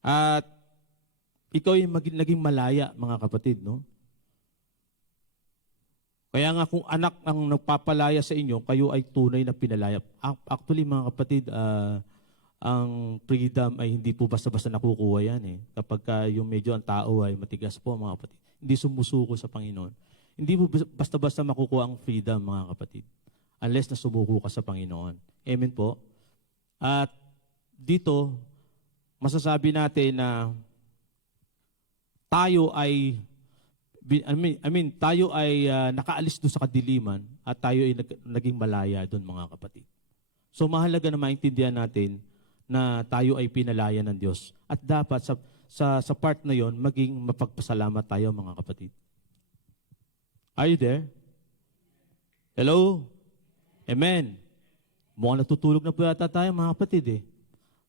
At ikaw yung naging malaya, mga kapatid, no? Kaya nga kung anak ang nagpapalaya sa inyo, kayo ay tunay na pinalaya. Actually, mga kapatid, ang freedom ay hindi po basta-basta nakukuha yan eh. Kapag yung medyo ang tao ay matigas po, mga kapatid. Hindi sumusuko sa Panginoon. Hindi mo basta-basta makukuha ang freedom, mga kapatid. Unless na sumuko ka sa Panginoon. Amen po? At dito, masasabi natin na tayo ay tayo ay nakaalis doon sa kadiliman at tayo ay naging malaya doon, mga kapatid. So mahalaga na maintindihan natin na tayo ay pinalaya ng Diyos. At dapat sa part na yon maging mapagpasalamat tayo, mga kapatid. Are you there? Hello? Amen. Mukhang natutulog na po yata tayo, mga kapatid eh.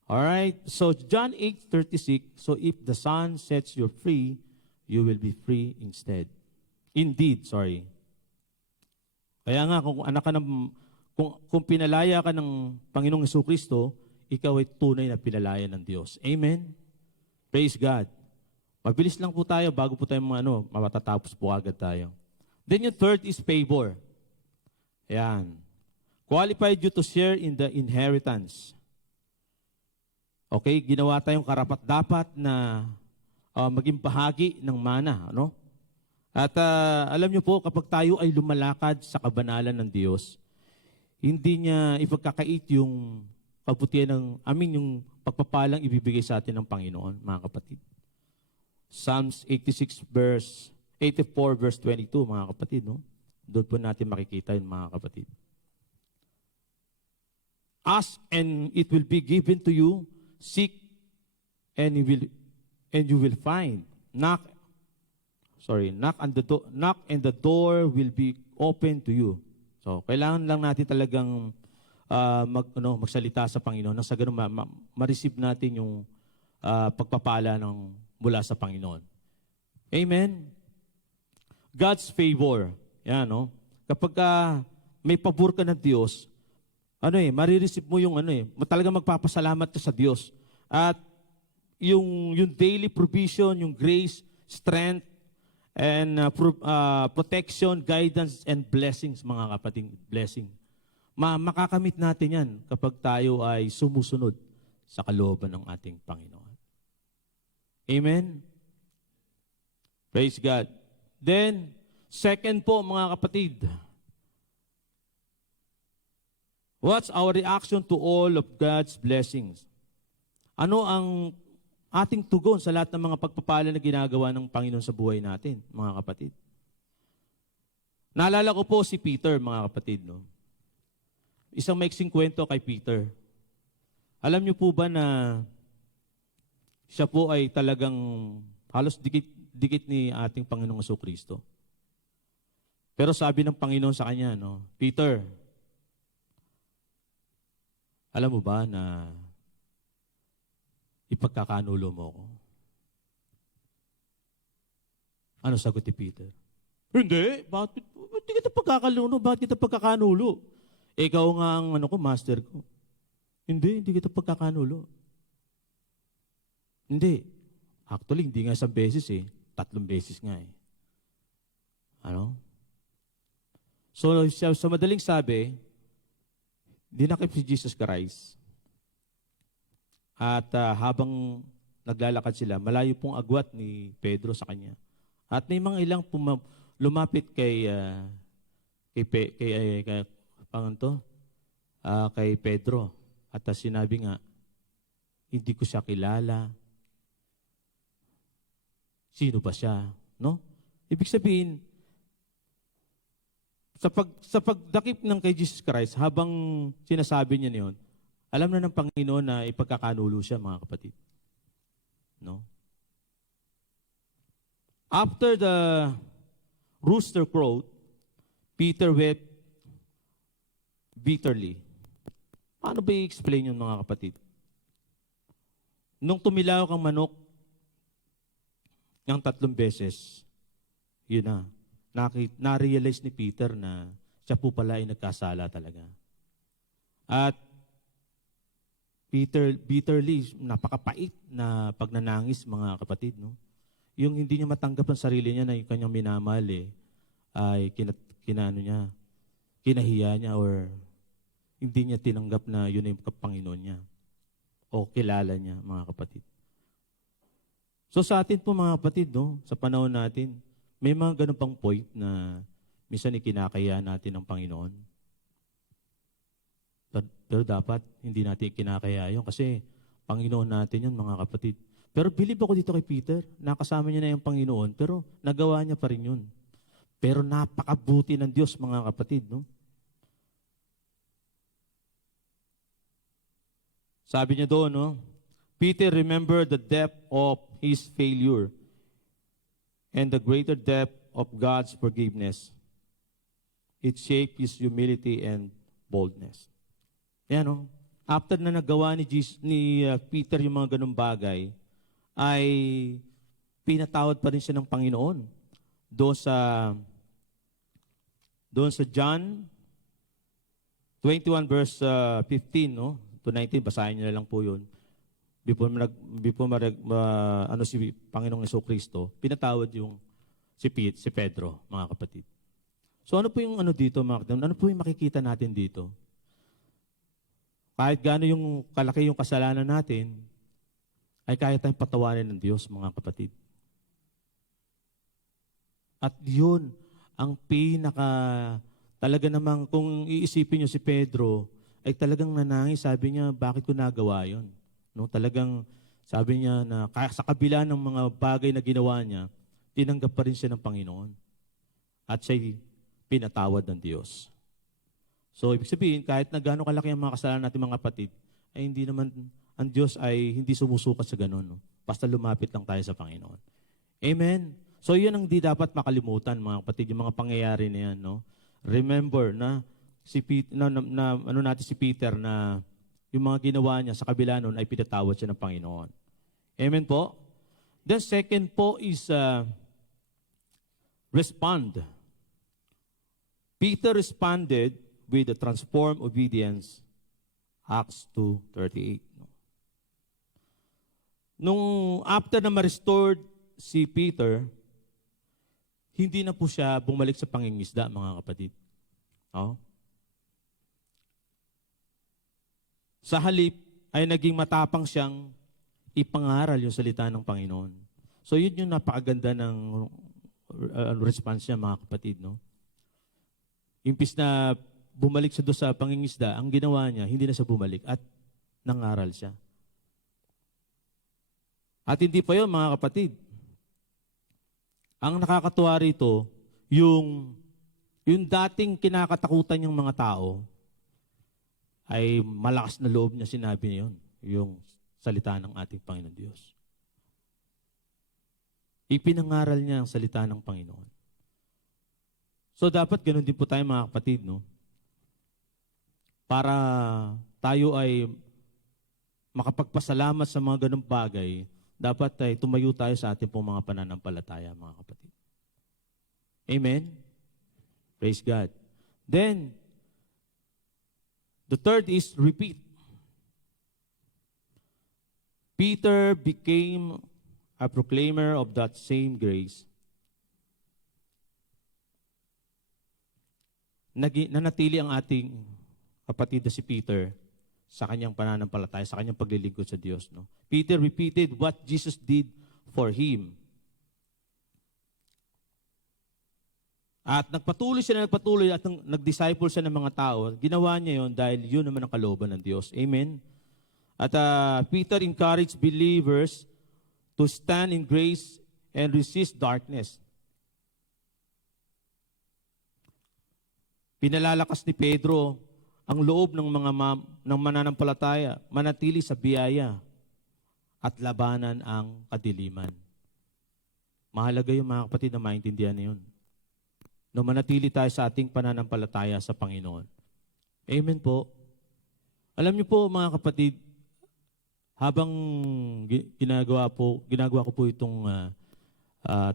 Alright, so John 8:36, so if the Son sets you free, you will be free instead. Indeed, sorry. Kaya nga, kung anak ka ng, kung pinalaya ka ng Panginoong Jesucristo, ikaw ay tunay na pinalaya ng Diyos. Amen? Praise God. Mabilis lang po tayo bago po tayo matatapos po agad tayo. Then yung third is favor. Ayan. Qualified you to share in the inheritance. Okay, ginawa tayong karapat-dapat na maging bahagi ng mana, ano? At alam niyo po, kapag tayo ay lumalakad sa kabanalan ng Diyos, hindi niya ipagkakait yung kabutihan yung pagpapalang ibibigay sa atin ng Panginoon, mga kapatid. Psalms 84 verse 22, mga kapatid, no? Doon po natin makikita yun, mga kapatid. Ask and it will be given to you. Seek and you will find. Knock and the door will be open to you. So, kailangan lang natin talagang magsalita sa Panginoon nang sa ganun ma-receive natin yung pagpapala mula sa Panginoon. Amen. God's favor. Yan, no? Kapag may pabor ka ng Diyos, marireceive mo yung talagang magpapasalamat ka sa Diyos. At yung daily provision, yung grace, strength, and protection, guidance, and blessings, mga kapatid, blessing. Makakamit natin yan kapag tayo ay sumusunod sa kalooban ng ating Panginoon. Amen? Praise God. Then, second po, mga kapatid, what's our reaction to all of God's blessings? Ano ang ating tugon sa lahat ng mga pagpapala na ginagawa ng Panginoon sa buhay natin, mga kapatid? Naalala ko po si Peter, mga kapatid, no? Isang maiksing kwento kay Peter. Alam niyo po ba na siya po ay talagang halos dikit ni ating Panginoong Jesucristo? Pero sabi ng Panginoon sa kanya, no, Peter, alam mo ba na ipagkakanulo mo ko? Ano sagot ni Peter? Hindi. Bakit kita pagkakanulo? Bakit kita pagkakanulo? Ikaw nga ang master ko. Hindi kita pagkakanulo. Hindi. Actually, hindi nga 1 beses eh. 3 beses nga eh. Ano? So sa madaling sabi, dinakip si Jesus Christ. At habang naglalakad sila, malayo pong agwat ni Pedro sa kanya. At may mga ilang lumapit kay Pedro. At sinabi nga, hindi ko siya kilala. Sino ba siya? No? Ibig sabihin, sa pagdakip ng kay Jesus Christ, habang sinasabi niya niyon, alam na ng Panginoon na ipagkakanulo siya, mga kapatid. No? After the rooster crowed, Peter wept bitterly. Paano ba i-explain yun, mga kapatid? Nung tumilaw kang manok ng 3 beses, yun na. Na-realize ni Peter na siya po pala ay nagkasala talaga. At bitterly, napakapait na pagnanangis, mga kapatid. No? Yung hindi niya matanggap ang sarili niya na yung kanyang minamahal ay kinahiya niya or hindi niya tinanggap na yun yung Panginoon niya o kilala niya, mga kapatid. So sa atin po, mga kapatid, no, sa panahon natin, may mga ganun pang point na minsan ikinakaya natin ng Panginoon. Pero dapat hindi natin kinakaya yun kasi Panginoon natin yun, mga kapatid. Pero believe ako dito kay Peter, nakasama niya na yung Panginoon, pero nagawa niya pa rin yun. Pero napakabuti ng Diyos, mga kapatid. No? Sabi niya doon, no? Peter remembered the depth of his failure and the greater depth of God's forgiveness. It shaped his humility and boldness. Yan, no? After na nagawa ni Peter yung mga ganung bagay, ay pinatawad pa rin siya ng Panginoon. Doon sa John 21 verse 15, no? To 19, basahin niyo na lang po yun. Before si Panginoong Jesucristo, pinatawad yung si Pedro, mga kapatid. So ano po yung dito, mga kapatid? Ano po yung makikita natin dito? Kahit gaano yung kalaki yung kasalanan natin, ay kaya tayong patawarin ng Diyos, mga kapatid. At yun, ang talaga namang kung iisipin nyo si Pedro, ay talagang nanangis, sabi niya, bakit ko nagawa yun? No, talagang sabi niya na sa kabila ng mga bagay na ginawa niya, tinanggap pa rin siya ng Panginoon. At siya'y pinatawad ng Diyos. So, ibig sabihin, kahit na gaano kalaki ang mga kasalanan natin, mga kapatid, ay hindi naman, ang Diyos ay hindi sumusukat sa ganun. No? Basta lumapit lang tayo sa Panginoon. Amen? So, yun ang di dapat makalimutan, mga kapatid, yung mga pangyayari na yan. No? Remember na si Peter na yung mga ginawa niya sa kabila nun ay pinatawad siya ng Panginoon. Amen po? The second po is respond. Peter responded with a transformed obedience. Acts 2:38. Nung after na ma-restored si Peter, hindi na po siya bumalik sa pangingisda, mga kapatid. Oh. Sa halip ay naging matapang siyang ipangaral yung salita ng Panginoon. So yun yung napakaganda ng response niya, mga kapatid. No? Impis na bumalik siya doon sa pangingisda, ang ginawa niya, hindi na siya bumalik at nangaral siya. At hindi pa yun, mga kapatid. Ang nakakatuwa rito, yung dating kinakatakutan yung mga tao, ay malakas na loob niya sinabi niya yun, yung salita ng ating Panginoon Diyos. Ipinangaral niya ang salita ng Panginoon. So dapat ganun din po tayo, mga kapatid, no? Para tayo ay makapagpasalamat sa mga ganung bagay, dapat ay tumayo tayo sa ating pong mga pananampalataya, mga kapatid. Amen? Praise God. Then, the third is repeat. Peter became a proclaimer of that same grace. nanatili ang ating kapatid na si Peter sa kanyang pananampalataya, sa kanyang paglilingkod sa Diyos. No? Peter repeated what Jesus did for him. At nagpatuloy at nag-disciple siya ng mga tao. Ginawa niya yon dahil yun naman ang kalooban ng Diyos. Amen? At Peter encouraged believers to stand in grace and resist darkness. Pinalalakas ni Pedro ang loob ng ng mananampalataya, manatili sa biyaya at labanan ang kadiliman. Mahalaga yung mga kapatid na maintindihan na yun. No, manatili tayo sa ating pananampalataya sa Panginoon. Amen po. Alam niyo po mga kapatid, habang ginagawa ko po itong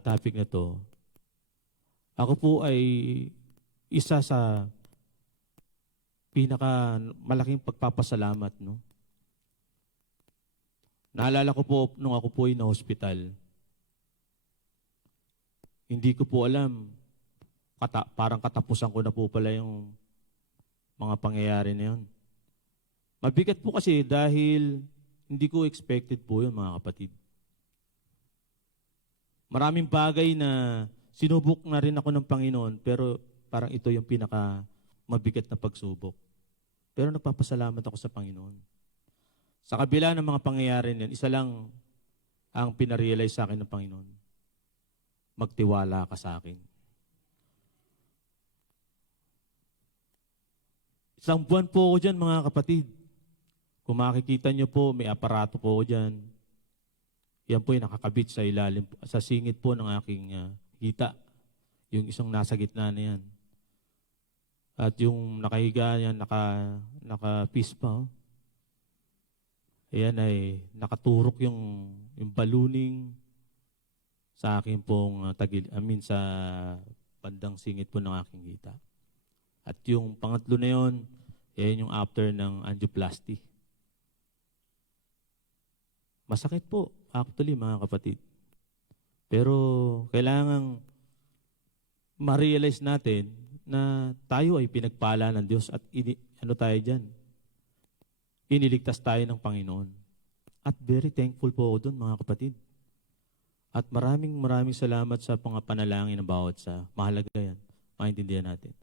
topic na to, ako po ay isa sa malaking pagpapasalamat, no? Naalala ko po nung ako po ay na-hospital. Hindi ko po alam, parang katapusan ko na po pala yung mga pangyayari na yun. Mabigat po kasi dahil hindi ko expected po yun, mga kapatid. Maraming bagay na sinubok na rin ako ng Panginoon, pero parang ito yung pinaka-mabigat na pagsubok. Pero nagpapasalamat ako sa Panginoon. Sa kabila ng mga pangyayari niyan, isa lang ang pinarealize sa akin ng Panginoon. Magtiwala ka sa akin. Isang buwan po ako dyan, mga kapatid. Kung makikita nyo po, may aparato po ako dyan. Yan po yung nakakabit sa ilalim, sa singit po ng aking hita. Yung isang nasa gitna na yan. At yung nakahiga yan, naka-piece pa. Oh. Ayan ay nakaturok yung ballooning sa akin pong sa bandang singit po ng aking hita. At yung pangatlo na yun, yan yung after ng angioplasty. Masakit po, actually, mga kapatid. Pero kailangang ma-realize natin na tayo ay pinagpala ng Diyos at ano tayo dyan? Iniligtas tayo ng Panginoon. At very thankful po ako doon, mga kapatid. At maraming salamat sa mga panalangin ng bawat sa mahalaga yan. Maintindihan natin.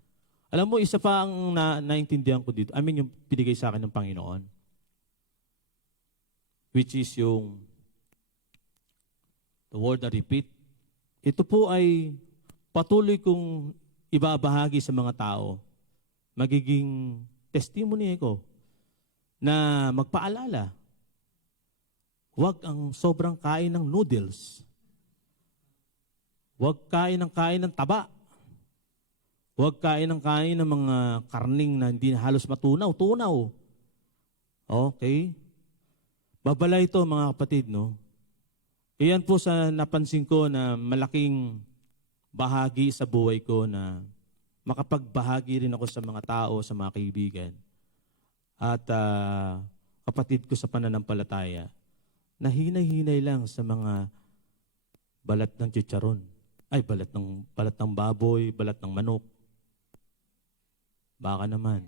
Alam mo, isa pa ang naintindihan ko dito. Yung pinigay sa akin ng Panginoon. Which is yung the word na repeat. Ito po ay patuloy kong ibabahagi sa mga tao. Magiging testimony ko na magpaalala. Huwag ang sobrang kain ng noodles. Huwag kain ng taba. Huwag kain ng mga karning na hindi halos matunaw. Okay? Babala ito, mga kapatid, no? Iyan po sa napansin ko na malaking bahagi sa buhay ko na makapagbahagi rin ako sa mga tao, sa mga kaibigan. At kapatid ko sa pananampalataya, na hinay-hinay lang sa mga balat ng chicharon. Ay, balat ng baboy, balat ng manok. Baka naman.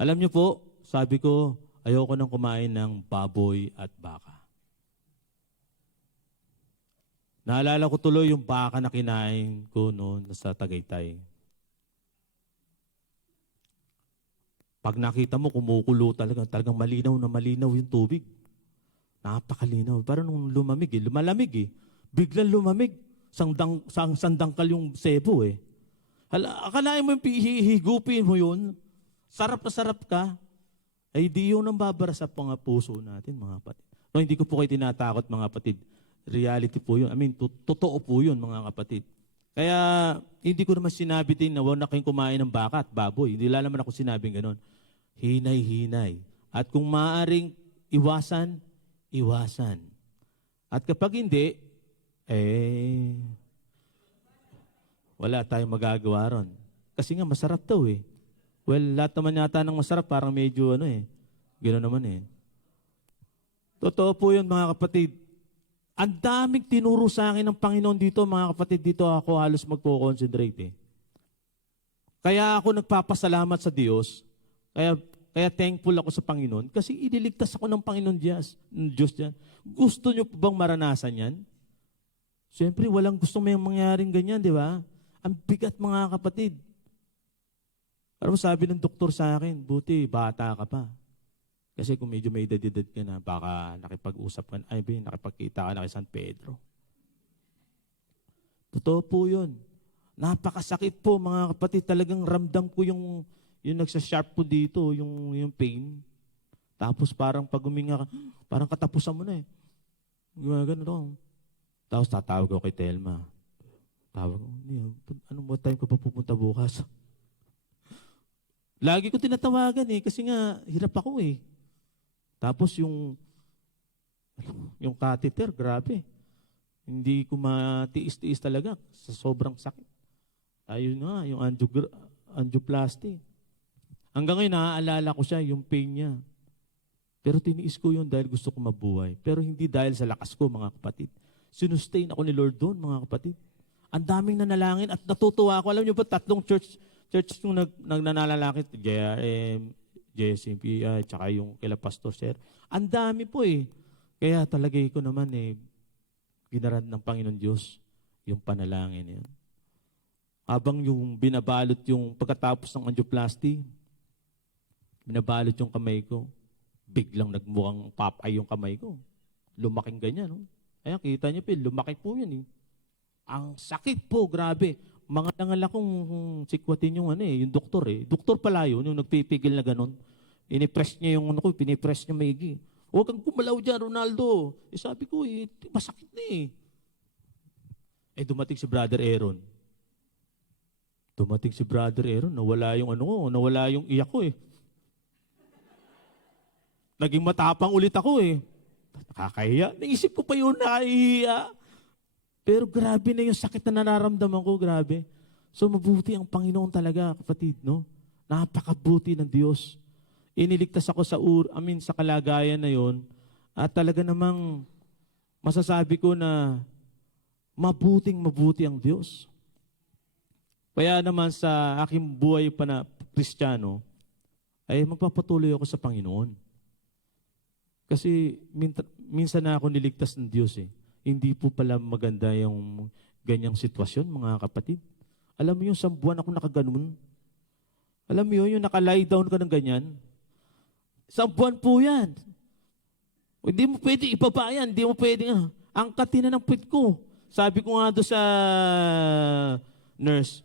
Alam niyo po, sabi ko, ayoko nang kumain ng baboy at baka. Naalala ko tuloy yung baka na kinain ko noon sa Tagaytay. Pag nakita mo, kumukulo talagang malinaw na malinaw yung tubig. Napakalinaw. Parang nung lumalamig. Biglang lumamig. Sandangkal yung sebo eh. Akalain mo yung hihigupin mo yun, sarap na sarap ka, ay di yun ang babara sa mga puso natin, mga kapatid. No, hindi ko po kayo tinatakot, mga kapatid. Reality po yun. Totoo po yun, mga kapatid. Kaya, hindi ko naman sinabi din na huwag na kayong kumain ng baka at baboy. Hindi naman ako sinabing ganun. Hinay-hinay. At kung maaaring iwasan. At kapag hindi, wala tayong magagawa ron. Kasi nga, masarap daw eh. Well, lahat naman yata ng masarap, parang medyo gano'n naman eh. Totoo po yun, mga kapatid. Ang daming tinuro sa akin ng Panginoon dito, mga kapatid, dito ako halos magpo-concentrate eh. Kaya ako nagpapasalamat sa Diyos. Kaya thankful ako sa Panginoon kasi iniligtas ako ng Panginoon Diyos diyan. Gusto niyo po bang maranasan yan? Siyempre, walang gusto may mangyaring ganyan, di ba? Ang bigat, mga kapatid. Alam mo, sabi ng doktor sa akin, buti, bata ka pa. Kasi kung medyo may edad-edad ka na, baka nakipag-usap ka, nakipagkita ka na kay San Pedro. Totoo po yun. Napakasakit po, mga kapatid. Talagang ramdam ko yung nagsasharp po dito, yung pain. Tapos parang pag huminga ka, parang katapusan mo na eh. Ganun ako. Tapos tatawag ako kay Telma. Tawag ko, what time ka pa pupunta bukas? Lagi ko tinatawagan eh, kasi nga hirap ako eh. Tapos yung catheter, grabe. Hindi ko matiis-tiis talaga sa sobrang sakit. Ayun nga, yung angioplasty. Hanggang ngayon, naaalala ko siya, yung pain niya. Pero tiniis ko yun dahil gusto ko mabuhay. Pero hindi dahil sa lakas ko, mga kapatid. Sinustain ako ni Lord doon, mga kapatid. Ang daming nanalangin at natutuwa ako. Alam niyo ba, 3 church yung nagnanalangin, JRM, JSMPI, tsaka yung kila Pastor Sir. Ang dami po eh. Kaya talagay ko naman eh, ginarad ng Panginoon Diyos yung panalangin yan. Habang yung binabalot yung pagkatapos ng angioplasty, binabalot yung kamay ko, biglang nagmukhang Popeye yung kamay ko. Lumaking ganyan. No? Ayan, kita niyo po, lumaki po yun eh. Ang sakit po, grabe. Mga nangal akong sikwatin yung yung doktor eh. Doktor pala yun, yung nagpipigil na ganun. Inipress niya yung pinipress niya maigi. Huwag kang gumalaw dyan, Ronaldo. Sabi ko masakit na eh. Dumating si Brother Aaron. Nawala yung nawala yung iyak ko eh. Naging matapang ulit ako eh. Nakakahiya. Naisip ko pa yun, nakahiya. Pero grabe na yung sakit na nararamdaman ko, grabe. So mabuti ang Panginoon talaga, kapatid, no? Napakabuti ng Diyos. Iniligtas ako sa kalagayan na yon. At talaga namang masasabi ko na mabuti ang Diyos. Kaya naman sa aking buhay pa na Kristiyano, ay magpapatuloy ako sa Panginoon. Kasi minsan na ako niligtas ng Diyos eh. Hindi po pala maganda yung ganyang sitwasyon, mga kapatid. Alam mo yung 1 buwan ako nakaganon? Alam mo yung naka-lie down ka ng ganyan? 1 buwan po yan. Hindi mo pwede ibaba yan. Hindi mo pwede angkatin na ng puwit ko. Sabi ko nga doon sa nurse,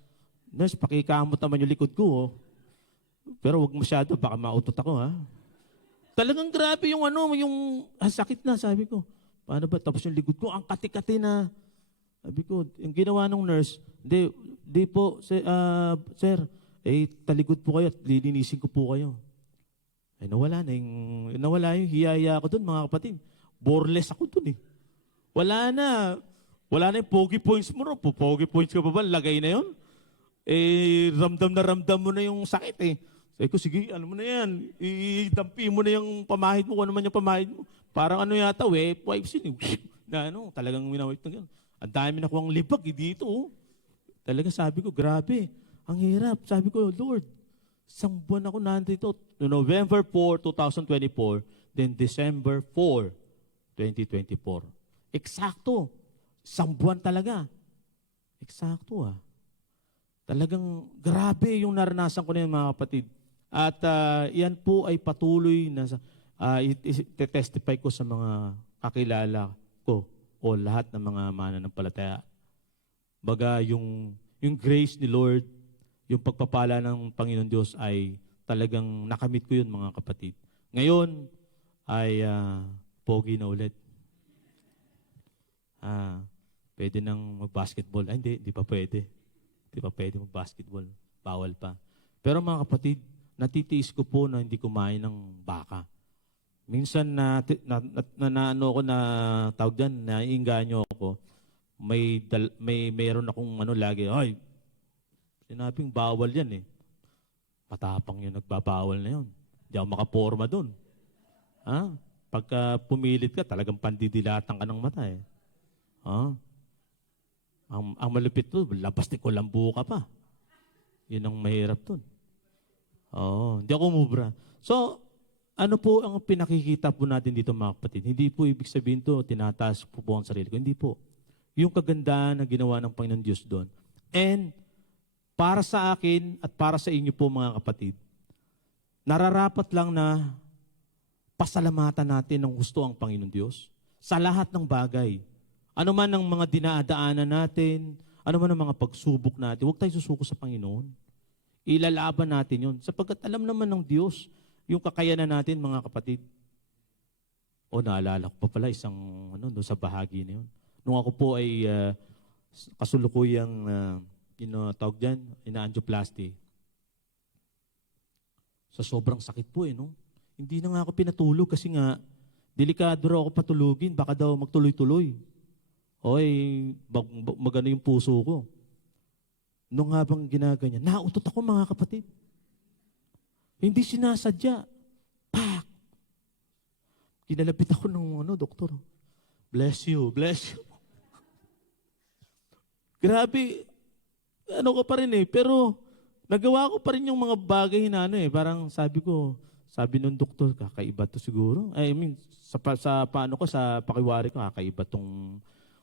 pakikamot naman yung likod ko. Oh. Pero wag masyado, baka mautot ako ha. Talagang grabe yung yung sakit na, sabi ko. Paano ba? Tapos yung likod ko, ang kati-kati na. Sabi ko, yung ginawa ng nurse, di po, sir, talikod po kayo at lilinisin ko po kayo. Nawala yung hiyaya ko doon, mga kapatid. Boreless ako doon eh. Wala na yung pogi points mo. Pogi points ka pa ba? Lagay na yun. Ramdam mo na yung sakit eh. Sabi ko, sige, ano mo na yan. Idampi mo na yung pamahid mo. Kung ano man yung pamahid mo. Parang yata, wipes yun. Na talagang winawip na gano'n. Ang dami na kuwang libag dito. Talaga sabi ko, grabe. Ang hirap. Sabi ko, Lord, 1 buwan ako nandito. November 4, 2024. Then December 4, 2024. Eksakto. 1 buwan talaga. Eksakto Talagang grabe yung naranasan ko na yun, mga kapatid. At yan po ay patuloy na i-testify ko sa mga kakilala ko o lahat ng mga mananampalataya. Baga yung grace ni Lord, yung pagpapala ng Panginoon Diyos ay talagang nakamit ko yun, mga kapatid. Ngayon ay pogi na ulit. Pwede nang mag-basketball. Hindi pa pwede. Hindi pa pwede mag-basketball. Bawal pa. Pero mga kapatid, natitiis ko po na hindi kumain ng baka. Minsan tawag dyan, naiinganyo ako. Mayroon akong lagi, sinabing bawal yan eh. Matapang yung nagbabawal na yun. Hindi ako makaporma dun. Pagka pumilit ka, talagang pandidilatan ka ng mata eh. Ang malupit to, labas ni Kulambo ka pa. Yun ang mahirap dun. Oo, hindi ako umubra. So, ano po ang pinakikita po natin dito mga kapatid? Hindi po ibig sabihin to, tinataas po ang sarili ko. Hindi po. Yung kagandahan na ginawa ng Panginoon Diyos doon. And para sa akin at para sa inyo po mga kapatid, nararapat lang na pasalamatan natin ng gusto ang Panginoon Diyos sa lahat ng bagay. Ano man ang mga dinadaanan natin, ano man ang mga pagsubok natin, huwag tayo susuko sa Panginoon. Ilalaban natin yun. Sapagkat alam naman ng Diyos yung kakayanan natin mga kapatid. O naalala ko pa pala isang doon sa bahagi na yun. Nung ako po ay kasulukuyang tawag dyan, ina-angioplasty. Sa sobrang sakit po no? Hindi na nga ako pinatulog kasi nga, delikado raw ako patulugin, baka daw magtuloy-tuloy. Magano yung puso ko. Nung habang ginaganyan, nautot ako mga kapatid. Hindi sinasadya. Pak! Kinalapit ako ng doktor. Bless you, bless you. Grabe, ano ko pa rin pero nagawa ko pa rin yung mga bagay na parang sabi nung doktor, kakaiba to siguro. I mean, sa pakiwari ko, kakaiba tong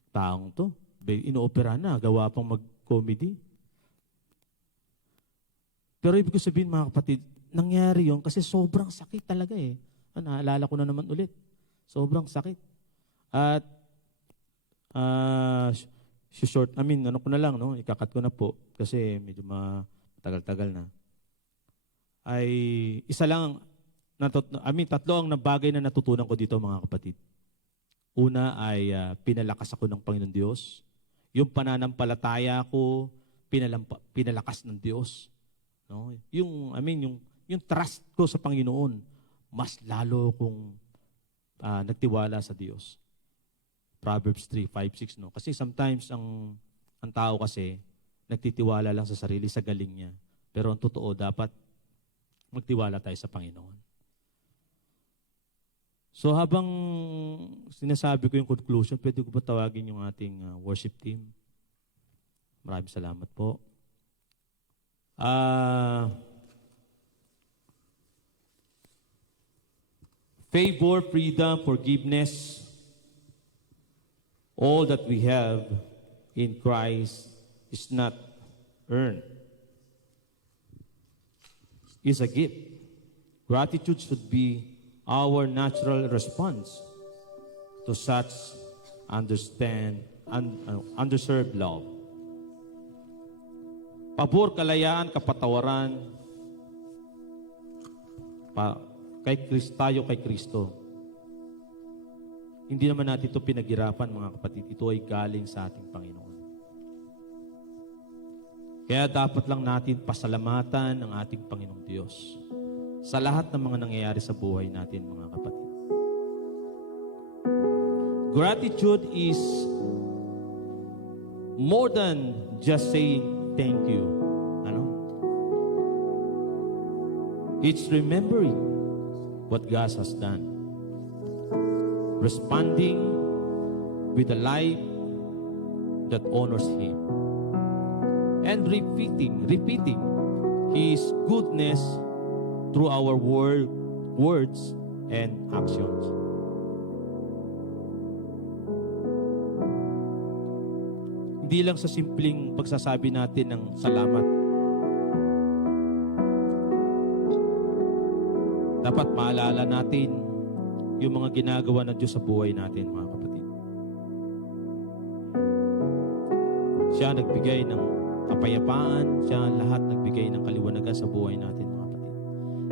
taong to. Inoopera na, gawa pang mag-comedy. Pero ibig ko sabihin mga kapatid, nangyari yun kasi sobrang sakit talaga Naalala ko na naman ulit. Sobrang sakit. At, ikakat ko na po kasi medyo matagal-tagal na. Ay, tatlo ang bagay na natutunan ko dito mga kapatid. Una ay pinalakas ako ng Panginoon Diyos. Yung pananampalataya ko, pinalakas ng Diyos. No? Yung trust ko sa Panginoon, mas lalo kong nagtiwala sa Diyos. Proverbs 3:5-6 no? Kasi sometimes ang tao kasi nagtitiwala lang sa sarili, sa galing niya. Pero ang totoo, dapat magtiwala tayo sa Panginoon. So habang sinasabi ko yung conclusion, pwede ko ba tawagin yung ating worship team? Maraming salamat po. Favor, freedom, forgiveness, all that we have in Christ is not earned. It's a gift. Gratitude should be our natural response to such undeserved love. Pabor, kalayaan, kapatawaran, tayo kay Kristo. Hindi naman natin ito pinaghirapan mga kapatid. Ito ay galing sa ating Panginoon. Kaya dapat lang natin pasalamatan ang ating Panginoong Diyos sa lahat ng mga nangyayari sa buhay natin mga kapatid. Gratitude is more than just saying thank you. It's remembering what God has done. Responding with a life that honors Him. And repeating His goodness through our words and actions. Hindi lang sa simpleng pagsasabi natin ng salamat. Dapat maalala natin yung mga ginagawa ng Diyos sa buhay natin, mga kapatid. Siya nagbigay ng kapayapaan, siya lahat nagbigay ng kaliwanagan sa buhay natin, mga kapatid.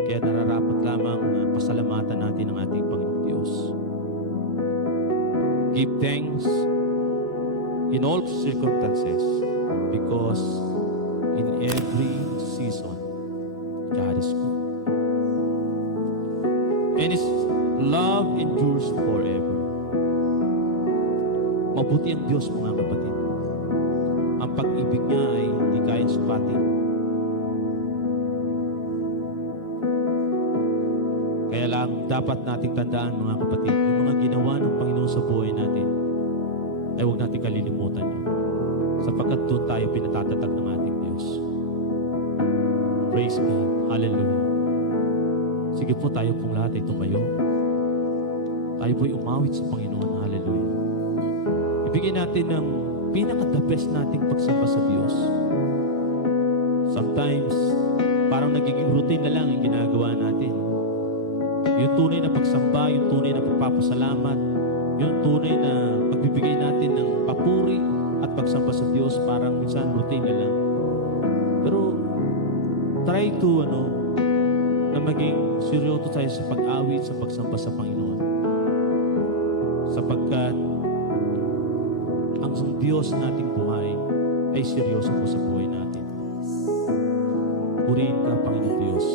Kaya nararapat lamang na pasalamatan natin ang ating Panginoong Diyos. Give thanks in all circumstances because in every season, God is good. And His love endures forever. Mabuti ang Diyos, mga kapatid. Ang pag-ibig niya ay hindi kayang sukatin. Kaya lang, dapat nating tandaan, mga kapatid, yung mga ginawa ng Panginoon sa buhay natin, ay huwag natin kalilimutan yun. Sapagkat doon tayo pinatatatag ng ating Diyos. Praise God. Hallelujah. Sige po, tayo pong lahat ay tumayo. Tayo po'y umawit sa Panginoon. Hallelujah. Ibigay natin ng pinaka-the best nating pagsamba sa Diyos. Sometimes, parang nagiging routine na lang ang ginagawa natin. Yung tunay na pagsamba, yung tunay na pagpapasalamat, yung tunay na pagbibigay natin ng papuri at pagsamba sa Diyos, parang minsan routine na lang. Pero, try to, na maging seryoso tayo sa pag-awit, sa pagsamba sa Panginoon. Sapagkat, ang Diyos nating buhay ay seryoso po sa buhay natin. Purihin ka, Panginoon Diyos.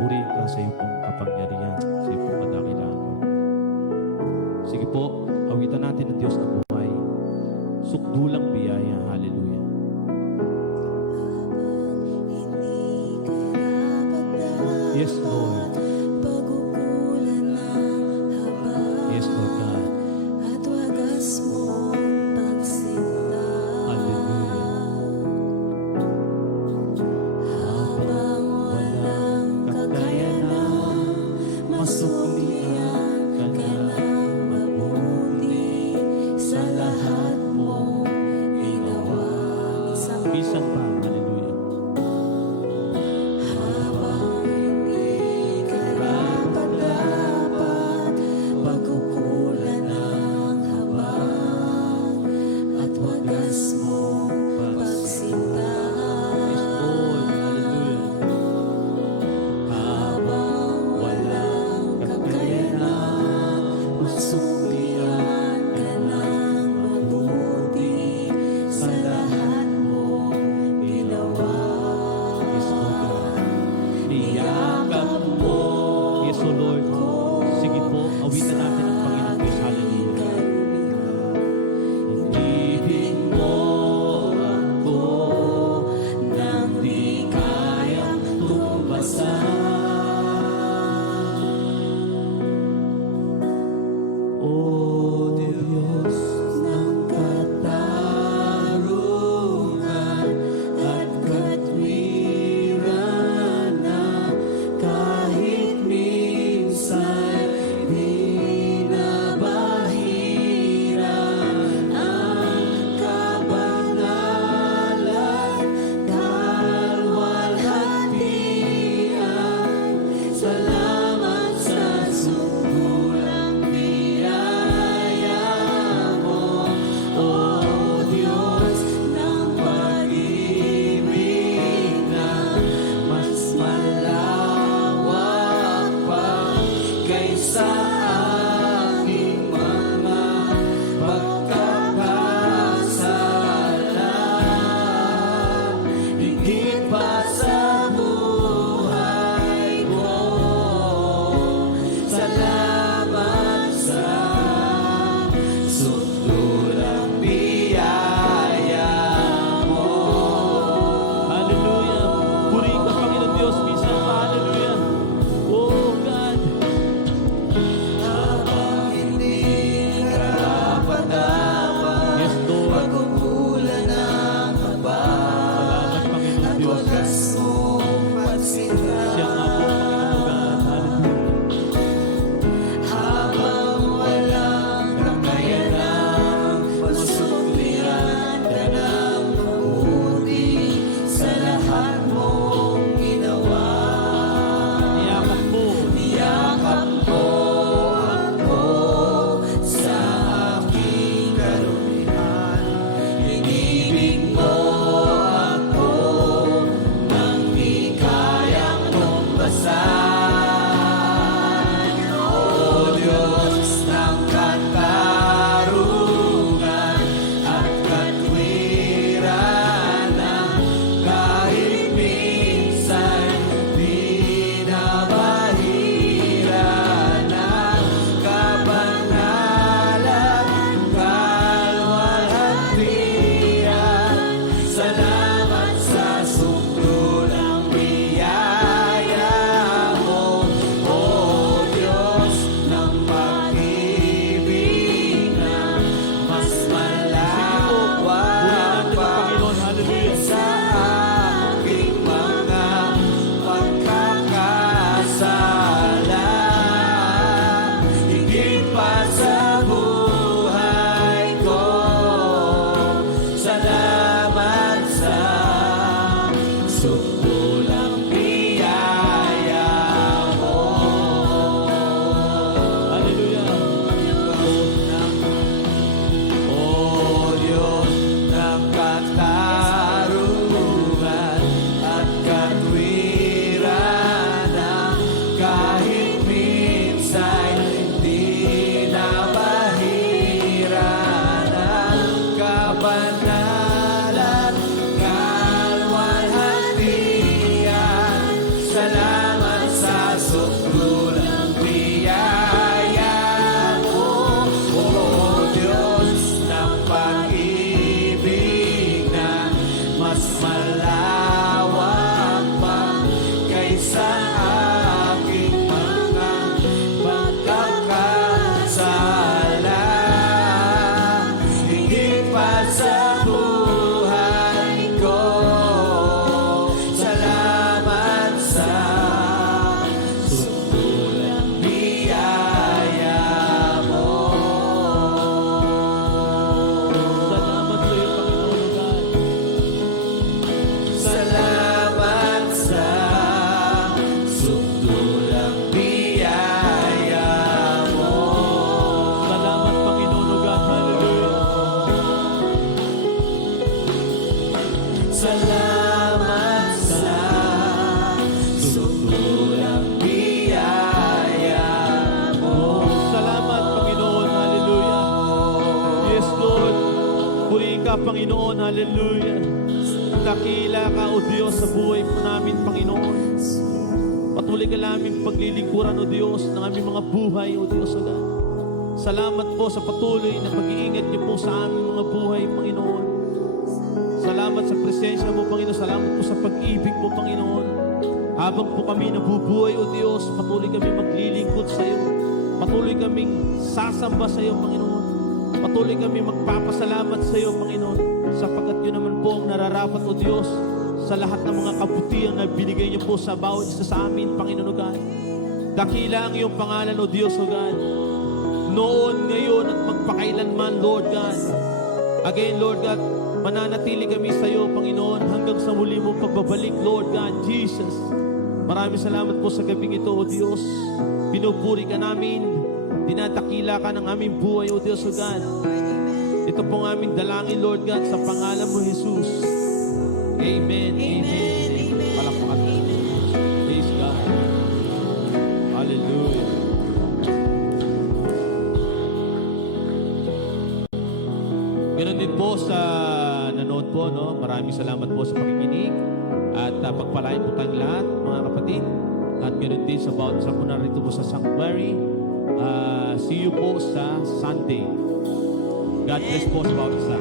Purihin ka sa iyo pong kapangyarihan, sa iyo pong kadakilaan. Sige po, awitan natin ang Diyos na buhay. Sukdulang biyaya. Hallelujah. Yes, Lord. Yes, Lord God. Hallelujah. Habang walang kakayanan, masuklian ka ng mabuti sa lahat mong salamat sa sutulang biyaya mo. Salamat, Panginoon. Hallelujah. Yes, Lord. Purihin ka, Panginoon. Hallelujah. Dakila ka, O Diyos, sa buhay po namin, Panginoon. Patuloy ka namin paglilingkuran, O Diyos, ng aming mga buhay, O Diyos, O God. Salamat po sa patuloy na pag-iingat niyo po sa aming mga buhay, Panginoon. Salamat sa presensya mo, Panginoon. Salamat po sa pag-ibig mo, Panginoon. Habang po kami nabubuhay, O Diyos, patuloy kami maglilingkod sa iyo. Patuloy kaming sasamba sa iyo, Panginoon. Patuloy kami magpapasalamat sa iyo, Panginoon. Sapagkat yun naman po ang nararapat, O Diyos, sa lahat ng mga kabutihan na binigay niyo po sa bawat isa sa amin, Panginoon, O God. Dakila ang iyong pangalan, O Diyos, O God. Noon, ngayon, at magpakailanman, Lord God. Again, Lord God, mananatili kami sa iyo, Panginoon, hanggang sa muli mong pagbabalik, Lord God, Jesus. Maraming salamat po sa gabing ito, O Diyos. Pinupuri ka namin, dinadakila ka ng aming buhay, O Diyos, O God. Ito pong aming dalangin, Lord God, sa pangalan mo, Jesus. Amen, amen, amen. Palakpakan natin. Praise God. Hallelujah. Ganon din po sa nanood po, no? Maraming salamat po sa pakikinig. At pagpalain po tayong lahat, mga kapatid. At ganon din sa bawat sa po narito po sa Sanctuary. See you po sa Sunday. God bless po sa bawat isa.